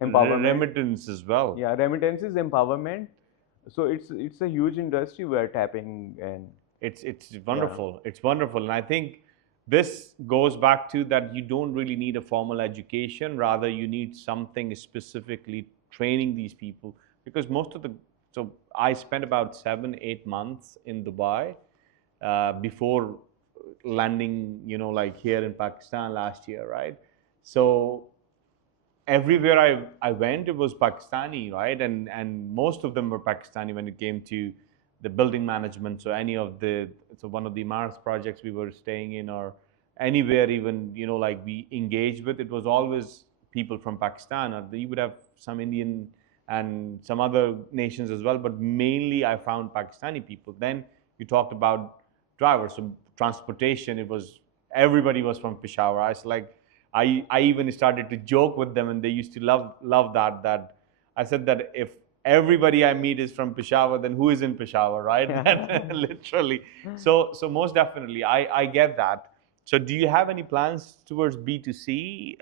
empowerment, remittance as well. Yeah, remittances, empowerment. So it's a huge industry we are tapping, and it's wonderful. Yeah. It's wonderful, and I think this goes back to that you don't really need a formal education. Rather, you need something specifically training these people, because so I spent about 7-8 months in Dubai before landing, like here in Pakistan last year, right? So everywhere I went, it was Pakistani, right? And most of them were Pakistani when it came to the building management. So one of the Mars projects we were staying in, or anywhere even, like we engaged with, it was always people from Pakistan, or you would have some Indian and some other nations as well, but mainly I found Pakistani people. Then you talked about drivers, so transportation, everybody was from Peshawar. I was like, I even started to joke with them, and they used to love that I said that if everybody I meet is from Peshawar, then who is in Peshawar, right? Literally. So most definitely, I get that. So do you have any plans towards B2C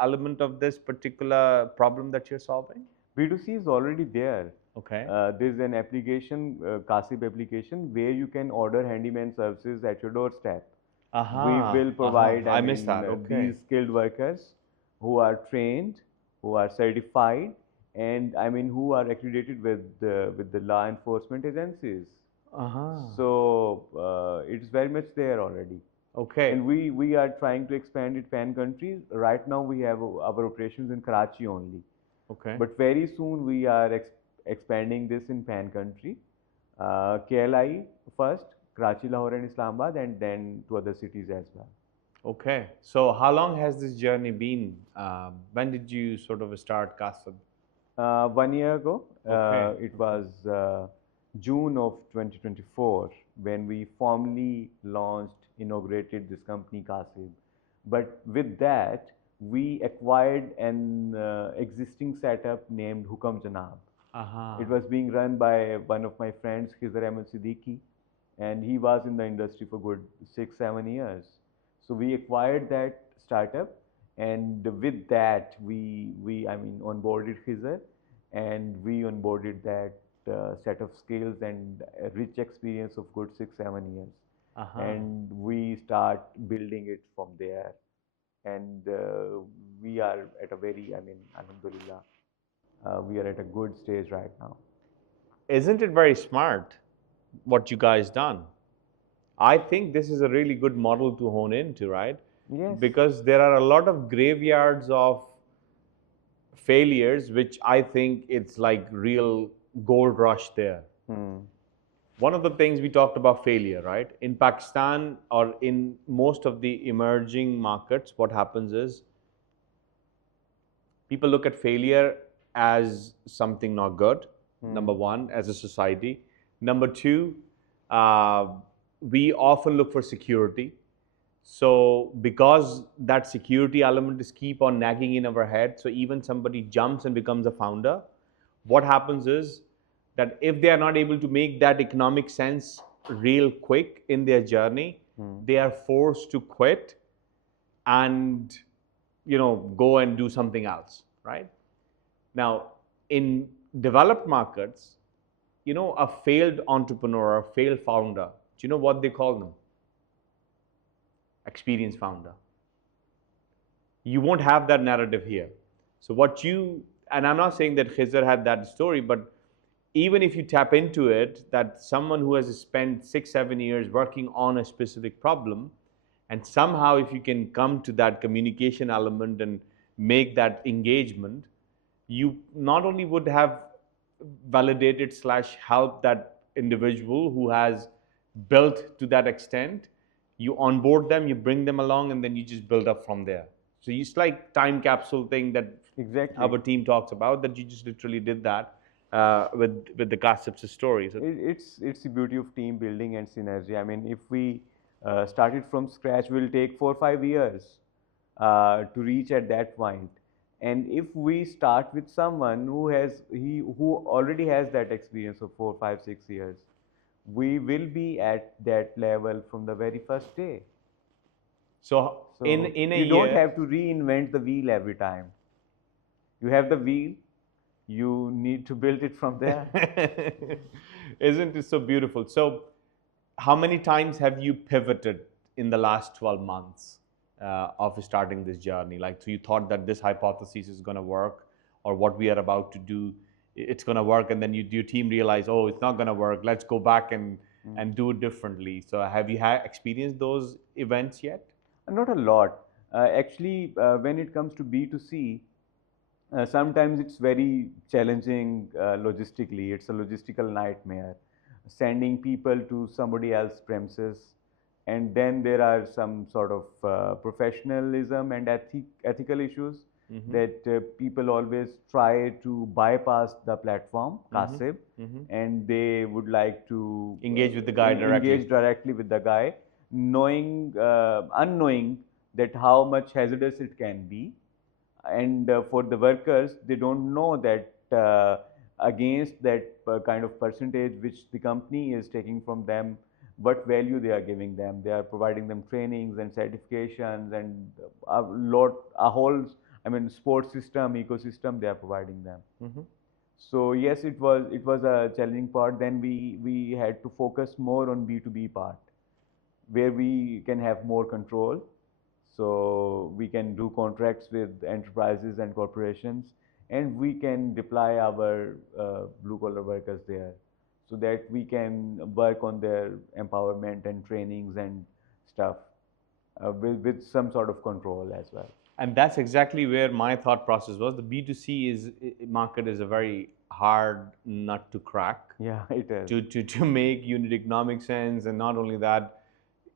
element of this particular problem that you're solving? B2C is already there. Okay. There's an application, Kasib application, where you can order handyman services at your doorstep. We will provide I missed that. Okay. these skilled workers who are trained, who are certified, and who are accredited with the law enforcement agencies. So it's very much there already. Okay. And we are trying to expand it pan countries. Right now we have our operations in Karachi only. Okay. But very soon we are expanding this in pan country. KLI first, Karachi, Lahore and Islamabad, and then to other cities as well. Okay. So how long has this journey been? When did you sort of start Kasib? 1 year ago. Okay. It was June of 2024 when we formally inaugurated this company Kasib. But with that, we acquired an existing setup named Hukam Janab. It was being run by one of my friends, Khizr Ahmed Siddiqui, and he was in the industry for good 6-7 years. So we acquired that startup, and with that we onboarded Khizr, and we onboarded that set of skills and a rich experience of good 6-7 years. And we start building it from there. And we are at a very, alhamdulillah, we are at a good stage right now. Isn't it very smart what you guys done? I think this is a really good model to hone into, right? Yes. Because there are a lot of graveyards of failures, which I think it's like real gold rush there. One of the things we talked about failure, right? In Pakistan or in most of the emerging markets, what happens is people look at failure as something not good, number one, as a society. Number two, we often look for security. So because that security element is keep on nagging in our head, so even somebody jumps and becomes a founder, what happens is that if they are not able to make that economic sense real quick in their journey, they are forced to quit and go and do something else, right? Now, in developed markets, a failed entrepreneur, a failed founder, do you know what they call them? Experienced founder. You won't have that narrative here. So and I'm not saying that Khizr had that story, but even if you tap into it, that someone who has spent 6-7 years working on a specific problem, and somehow if you can come to that communication element and make that engagement, you not only would have validated / helped that individual who has built to that extent, you onboard them, you bring them along, and then you just build up from there. So it's like time capsule thing that exactly our team talks about, that you just literally did that with the Kasib's story. So it's the beauty of team building and synergy. If we started from scratch, we'll take 4-5 years to reach at that point. And if we start with someone who already has that experience of 4-5-6 years, we will be at that level from the very first day. So in a you year, don't have to reinvent the wheel every time. You have the wheel, you need to build it from there. Isn't it so beautiful? So how many times have you pivoted in the last 12 months of starting this journey? Like, so you thought that this hypothesis is going to work, or what we are about to do, it's going to work, and then your team realize, oh, it's not going to work, let's go back and do it differently. So have you experienced those events yet? Not a lot. Actually, when it comes to B2C, Sometimes it's very challenging logistically. It's a logistical nightmare. Sending people to somebody else's premises, and then there are some sort of professionalism and ethical issues that people always try to bypass the platform, Kasib, and they would like to Engage with the guy directly. Engage directly with the guy, unknowing that how much hazardous it can be. And for the workers, they don't know that against that kind of percentage which the company is taking from them, what value they are giving them. They are providing them trainings and certifications and a whole, I mean, sports system, ecosystem they are providing them. So yes, it was a challenging part. Then we had to focus more on B2B part, where we can have more control. So we can do contracts with enterprises and corporations, and we can deploy our blue collar workers there, so that we can work on their empowerment and trainings and stuff with some sort of control as well. And that's exactly where my thought process was. The B2C market is a very hard nut to crack. Yeah, it is. To make unit economic sense, and not only that,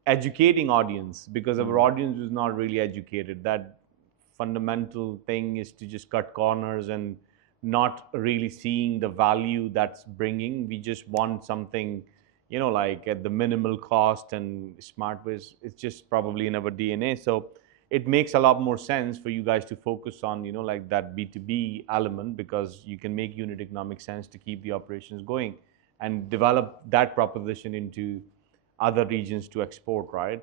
educating audience, because our audience is not really educated. That fundamental thing is to just cut corners and not really seeing the value that's bringing. We just want something, you know, like at the minimal cost and smart ways. It's just probably in our DNA. So it makes a lot more sense for you guys to focus on, you know, like that B2B element, because you can make unit economic sense to keep the operations going and develop that proposition into other regions to export, right?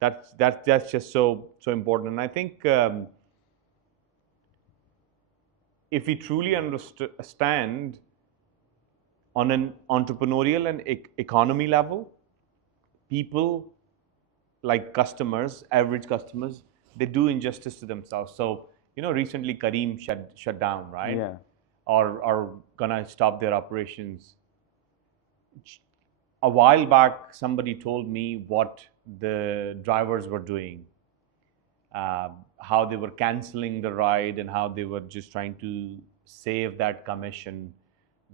That's just so important. And I think if we truly understand on an entrepreneurial and economy level, people like customers, average customers, they do injustice to themselves. So, you know, recently Kareem shut down, right? Yeah. Or gonna stop their operations. A while back, somebody told me what the drivers were doing, how they were canceling the ride and how they were just trying to save that commission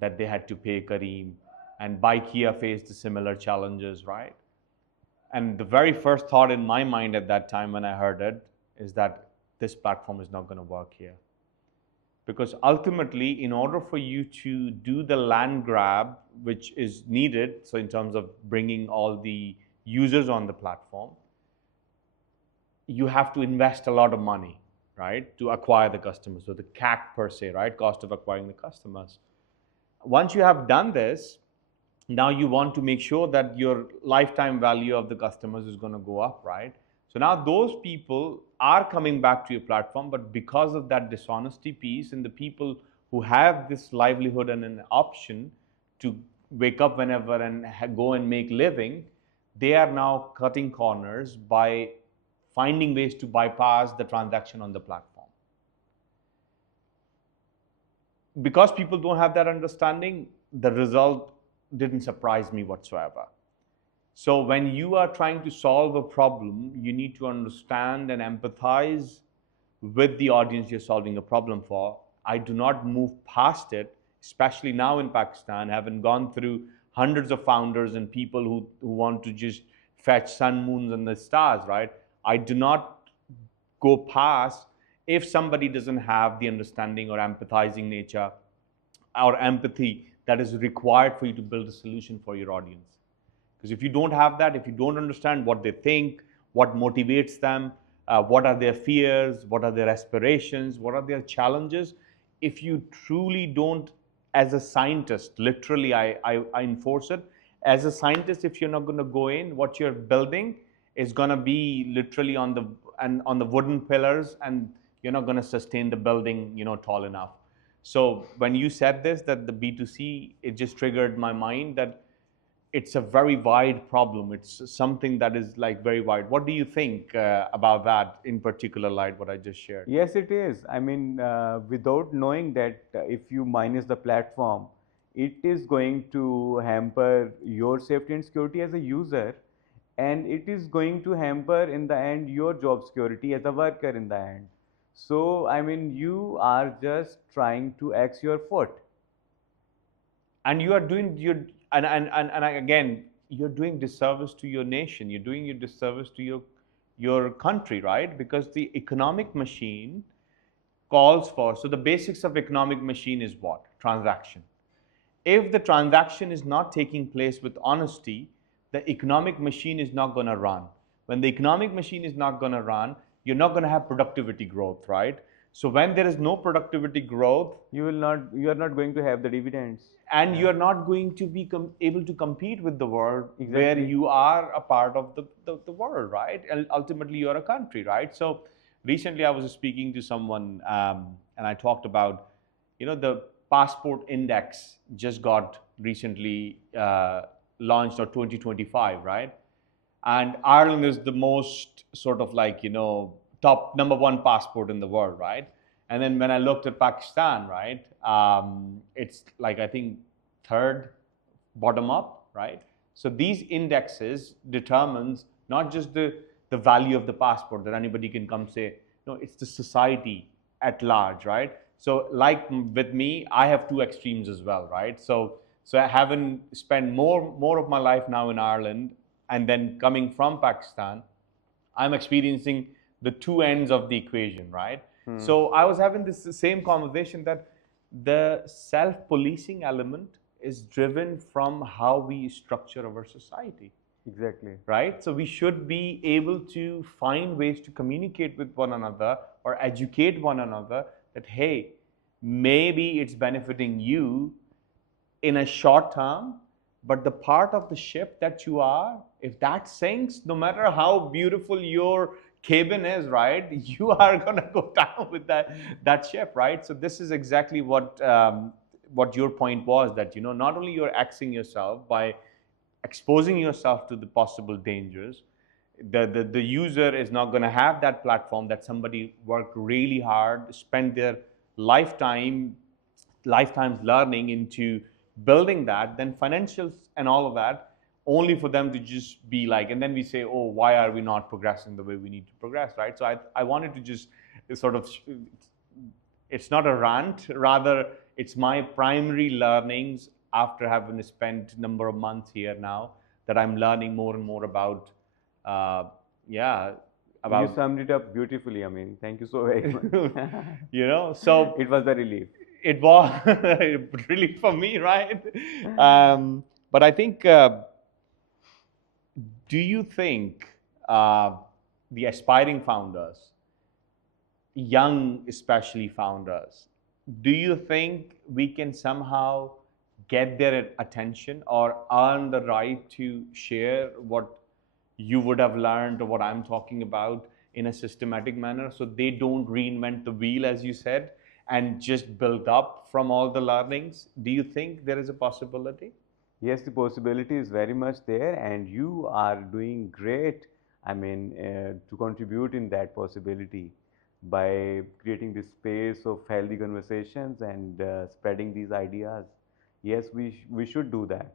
that they had to pay Kareem. And Bikea faced the similar challenges, right? And the very first thought in my mind at that time when I heard it is that this platform is not going to work here. Because ultimately, in order for you to do the land grab, which is needed, so in terms of bringing all the users on the platform, you have to invest a lot of money, right, to acquire the customers. So the CAC per se, right, cost of acquiring the customers. Once you have done this, now you want to make sure that your lifetime value of the customers is going to go up, right? So now those people are coming back to your platform, but because of that dishonesty piece and the people who have this livelihood and an option to wake up whenever and go and make living, they are now cutting corners by finding ways to bypass the transaction on the platform. Because people don't have that understanding, the result didn't surprise me whatsoever. So when you are trying to solve a problem, you need to understand and empathize with the audience you're solving a problem for. I do not move past it, especially now in Pakistan, having gone through hundreds of founders and people who want to just fetch sun, moons, and the stars, right? I do not go past if somebody doesn't have the understanding or empathizing nature or empathy that is required for you to build a solution for your audience. Because if you don't have that, if you don't understand what they think, what motivates them, what are their fears, what are their aspirations, what are their challenges, if you truly don't, as a scientist, literally I enforce it, as a scientist, if you're not going to go in, what you're building is going to be literally on the wooden pillars, and you're not going to sustain the building, you know, tall enough. So when you said this, that the B2C, it just triggered my mind that it's a very wide problem. It's something that is like very wide. What do you think about that in particular light, what I just shared? Yes, it is. I mean, without knowing that if you minus the platform, it is going to hamper your safety and security as a user, and it is going to hamper in the end your job security as a worker in the end. So, I mean, you are just trying to X your foot. And you are doing again, you're doing disservice to your nation, you're doing your disservice to your country, right? Because the economic machine calls for, so the basics of economic machine is what? Transaction. If the transaction is not taking place with honesty, the economic machine is not going to run. When the economic machine is not going to run, you're not going to have productivity growth, right? So when there is no productivity growth, You are not going to have the dividends. and you're not going to be able to compete with the world where Exactly. you are a part of the world, right? And ultimately you're a country, right? So recently I was speaking to someone, and I talked about, the passport index just got recently launched, or 2025, right? And Ireland is the most sort of like, top number one passport in the world, right? And then when I looked at Pakistan, right, it's like, I think, third bottom up, right? So these indexes determines not just the value of the passport that anybody can come say, no, it's the society at large, right? So like with me, I have two extremes as well, right? So I haven't spent more of my life now in Ireland, and then coming from Pakistan, I'm experiencing the two ends of the equation, right? So I was having this same conversation that the self-policing element is driven from how we structure our society, Exactly. right? So we should be able to find ways to communicate with one another or educate one another that, hey, maybe it's benefiting you in a short term, but the part of the ship that you are, if that sinks, no matter how beautiful your cabin is, right, you are gonna go down with that ship, right? So this is exactly what your point was, that not only you're axing yourself by exposing yourself to the possible dangers, the user is not going to have that platform that somebody worked really hard, spent their lifetimes learning into building that, then financials and all of that, only for them to just be like, and then we say, oh, why are we not progressing the way we need to progress, right? So I wanted to just sort of, it's not a rant, rather it's my primary learnings after having spent number of months here now, that I'm learning more and more about, yeah, You summed it up beautifully. I mean, thank you so very much. so It was a relief. it was really for me, right? But I think, do you think the aspiring founders, young especially founders, do you think we can somehow get their attention or earn the right to share what you would have learned or what I'm talking about in a systematic manner, so they don't reinvent the wheel, as you said, and just build up from all the learnings? Do you think there is a possibility? Yes, the possibility is very much there, and you are doing great. I mean, to contribute in that possibility by creating this space of healthy conversations and spreading these ideas. Yes, we should do that.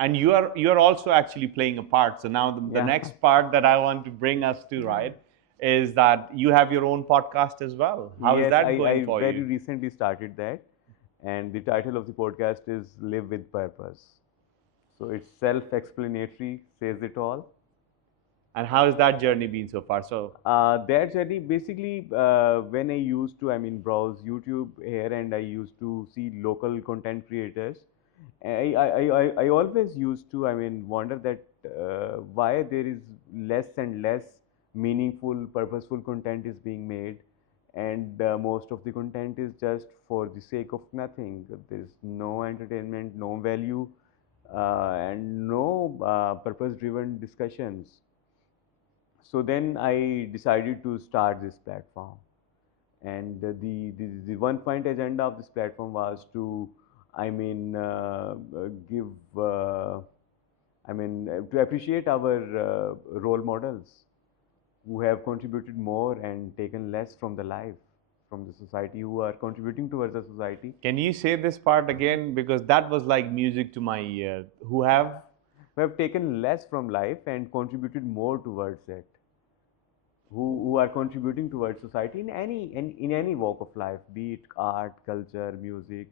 And you're also actually playing a part. So now the Yeah. next part that I want to bring us to, right, is that you have your own podcast as well. How is Yes, that I going for very you? recently started that, and the title of the podcast is Live with Purpose. So it's self-explanatory, says it all. And how has that journey been so far? So That journey basically, when I used to, I mean, browse YouTube here, and I used to see local content creators. I always used to, I mean, wonder that why there is less and less meaningful, purposeful content is being made, and most of the content is just for the sake of nothing. There's no entertainment, no value, and no purpose-driven discussions. So then I decided to start this platform, and the 1 point agenda of this platform was to, I mean, give, to appreciate our role models who have contributed more and taken less from the life, from the society, who are contributing towards the society. can you say this part again, because that was like music to my ear? Who have taken less from life and contributed more towards it. who are contributing towards society in any walk of life, be it art, culture, music,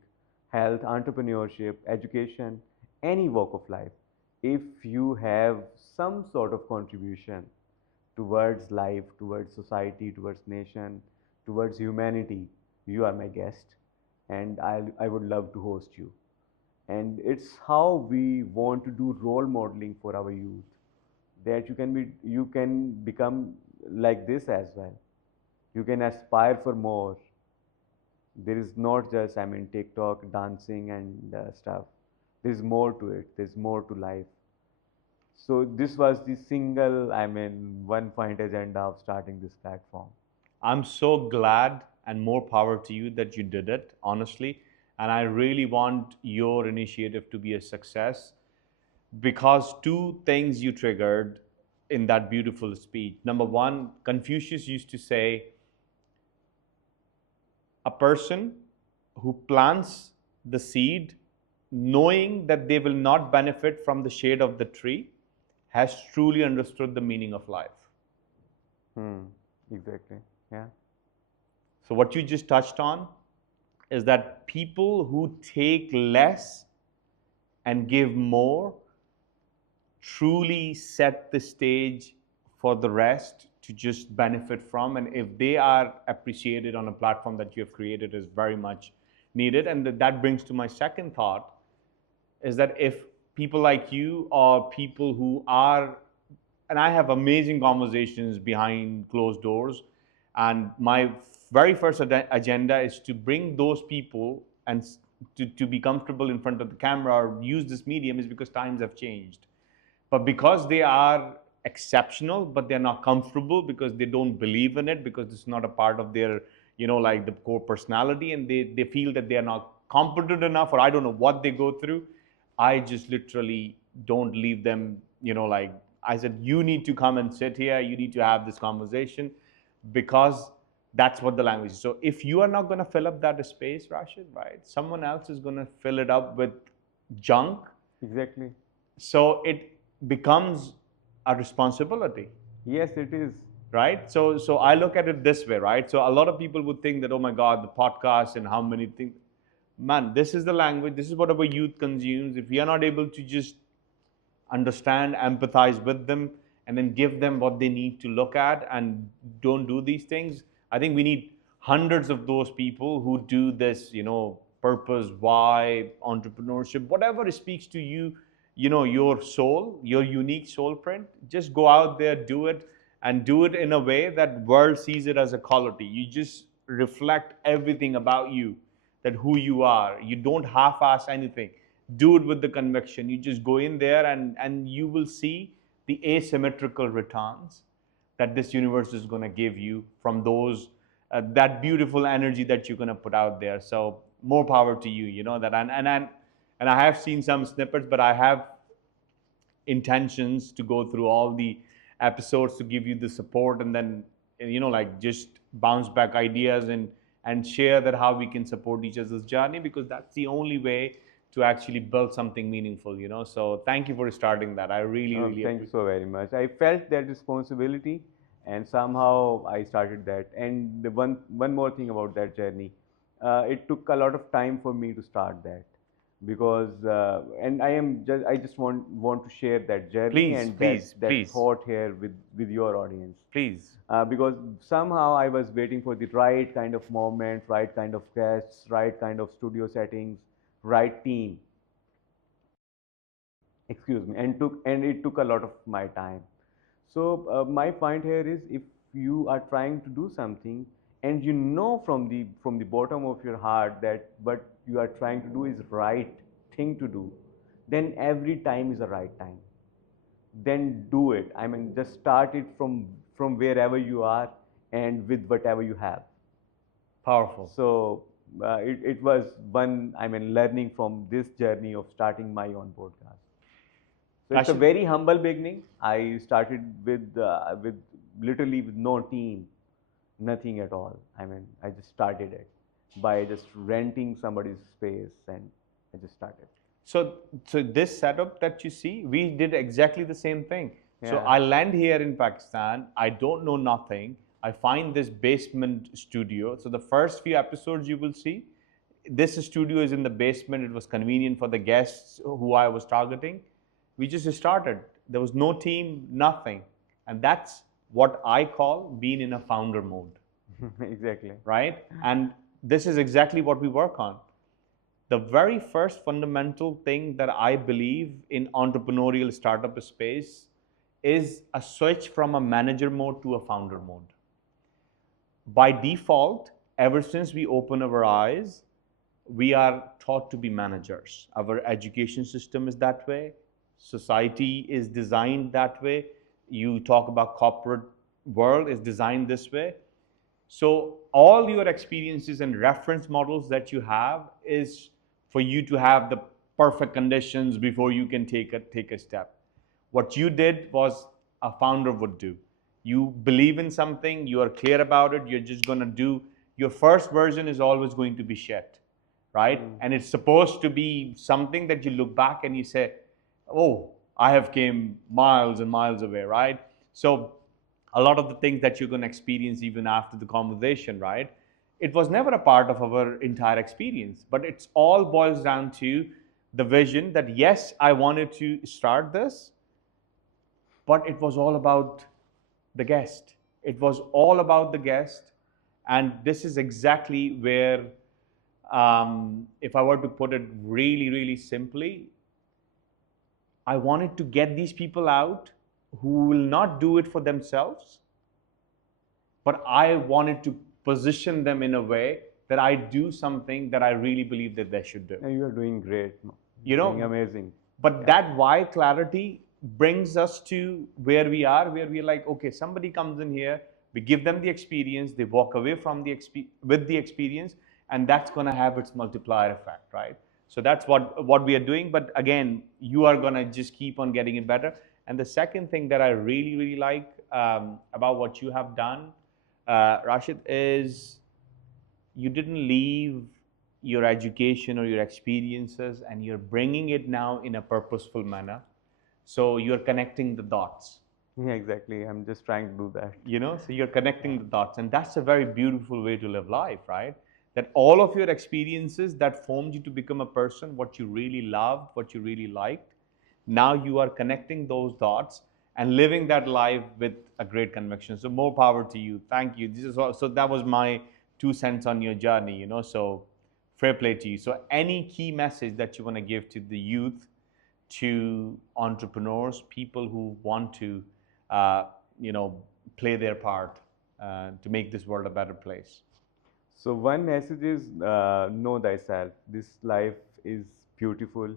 health, entrepreneurship, education, any walk of life. If you have some sort of contribution towards life, towards society, towards nation, towards humanity, you are my guest, and I would love to host you. And it's how we want to do role modeling for our youth, that you can become like this as well. You can aspire for more. There is not just, I mean, TikTok dancing and stuff. There's more to it. There's more to life. So this was the single, I mean, one point agenda of starting this platform. I'm so glad and more power to you that you did it, honestly. And I really want your initiative to be a success because two things you triggered in that beautiful speech. Number one, Confucius used to say, a person who plants the seed knowing that they will not benefit from the shade of the tree has truly understood the meaning of life. Exactly. Yeah. So, what you just touched on is that people who take less and give more truly set the stage for the rest to just benefit from. And if they are appreciated on a platform that you have created, is very much needed. And that brings to my second thought is that if people like you or people who are, and I have amazing conversations behind closed doors, and my very first agenda is to bring those people and to be comfortable in front of the camera or use this medium is because times have changed. But because they are exceptional, but they're not comfortable because they don't believe in it, because it's not a part of their, like the core personality, and they feel that they are not competent enough, or I don't know what they go through. I just literally don't leave them, like I said, you need to come and sit here, you need to have this conversation because that's what the language is. So if you are not going to fill up that space, Rashid, right, someone else is going to fill it up with junk. Exactly. So it becomes a responsibility. Yes, it is. Right? So I look at it this way, right? So a lot of people would think that, oh my God, the podcast and how many things. Man, this is the language, this is what our youth consumes. If we are not able to just understand, empathize with them, and then give them what they need to look at and don't do these things, I think we need hundreds of those people who do this, purpose, why, entrepreneurship, whatever speaks to you, your soul, your unique soul print. Just go out there, do it, and do it in a way that world sees it as a quality. You just reflect everything about you, that who you are. You don't half-ass anything. Do it with the conviction. You just go in there and you will see the asymmetrical returns that this universe is going to give you from those that beautiful energy that you're going to put out there. So more power to you. That and I have seen some snippets, but I have intentions to go through all the episodes to give you the support, and then like just bounce back ideas and share that how we can support each other's journey, because that's the only way to actually build something meaningful. So thank you for starting that. I really Thank you so very much. I felt that responsibility, and somehow I started that. And the one more thing about that journey, it took a lot of time for me to start that, because and I just want to share that journey and that thought here with your audience. Please. Because somehow I was waiting for the right kind of moment, right kind of guests, right kind of studio settings, right team. Excuse me, and it took a lot of my time. So my point here is, if you are trying to do something and you know from the bottom of your heart that what you are trying to do is right thing to do, then every time is the right time. Then do it. I mean, just start it from wherever you are and with whatever you have. Powerful. So it was learning from this journey of starting my own podcast. So it's a very humble beginning. I started with literally with no team, nothing at all. I mean, I just started it by just renting somebody's space, and I just started. So this setup that you see, we did exactly the same thing. So Yeah. I land here in Pakistan. I don't know nothing. I find this basement studio. So the first few episodes you will see, this studio is in the basement. It was convenient for the guests who I was targeting. We just started. There was no team, nothing. And that's what I call being in a founder mode, Exactly. right? And this is exactly what we work on. The very first fundamental thing that I believe in entrepreneurial startup space is a switch from a manager mode to a founder mode. By default, ever since we open our eyes, we are taught to be managers. Our education system is that way. Society is designed that way. You talk about corporate world is designed this way. So all your experiences and reference models that you have is for you to have the perfect conditions before you can take a step. What you did was a founder would do. You believe in something, you are clear about it, you're just going to do. Your first version is always going to be shit, right? And it's supposed to be something that you look back and you say, oh, I have came miles and miles away, right? So a lot of the things that you're going to experience even after the conversation, right? It was never a part of our entire experience, but it's all boils down to the vision that yes, I wanted to start this, but it was all about the guest. It was all about the guest. And this is exactly where, if I were to put it really, really simply, I wanted to get these people out who will not do it for themselves, but I wanted to position them in a way that I do something that I really believe that they should do. And you are doing great. You know, doing amazing. But that why clarity brings us to where we are like, okay, somebody comes in here, we give them the experience, they walk away from with the experience, and that's going to have its multiplier effect, right? So that's what we are doing. But again, you are going to just keep on getting it better. And the second thing that I really, really like about what you have done, Rashid, is you didn't leave your education or your experiences and you're bringing it now in a purposeful manner. So you're connecting the dots. Yeah, exactly. I'm just trying to do that. So you're connecting the dots, and that's a very beautiful way to live life, right? That all of your experiences that formed you to become a person, what you really loved, what you really liked, now you are connecting those dots and living that life with a great conviction. So more power to you. Thank you. This is all, so that was my 2 cents on your journey, so fair play to you. So any key message that you want to give to the youth, to entrepreneurs, people who want to, play their part to make this world a better place? So one message is know thyself. This life is beautiful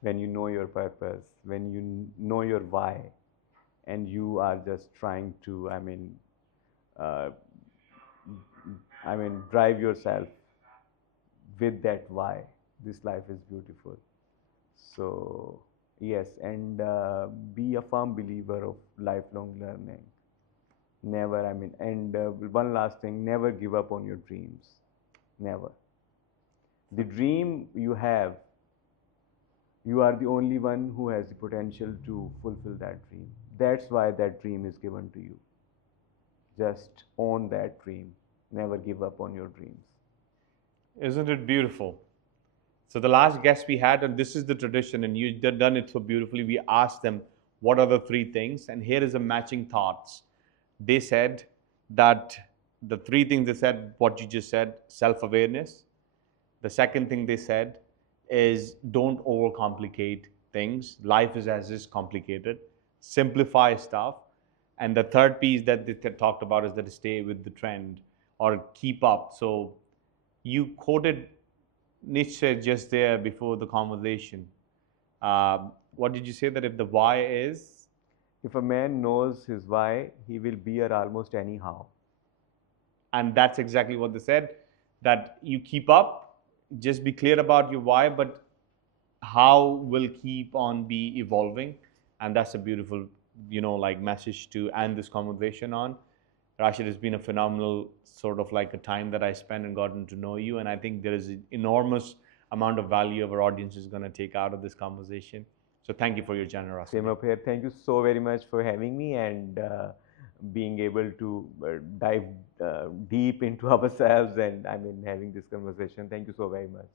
when you know your purpose, when you know your why, and you are just trying to, drive yourself with that why. This life is beautiful. So yes, and be a firm believer of lifelong learning. Never, and one last thing, never give up on your dreams. Never. The dream you have, you are the only one who has the potential to fulfill that dream. That's why that dream is given to you. Just own that dream. Never give up on your dreams. Isn't it beautiful? So the last guest we had, and this is the tradition, and you've done it so beautifully, we asked them, what are the 3 things? And here is a matching thoughts. They said that the 3 things they said, what you just said, self-awareness. The second thing they said is don't overcomplicate things. Life is as is complicated. Simplify stuff. And the third piece that they talked about is that stay with the trend or keep up. So you quoted Nietzsche just there before the conversation. What did you say? That if the why is? If a man knows his why, he will be here almost anyhow. And that's exactly what they said, that you keep up, just be clear about your why, but how will keep on be evolving. And that's a beautiful, message to end this conversation on. Rashid, has been a phenomenal sort of like a time that I spent and gotten to know you. And I think there is an enormous amount of value our audience is going to take out of this conversation. So thank you for your generosity. Same up here. Thank you so very much for having me and being able to dive deep into ourselves and I mean having this conversation. Thank you so very much.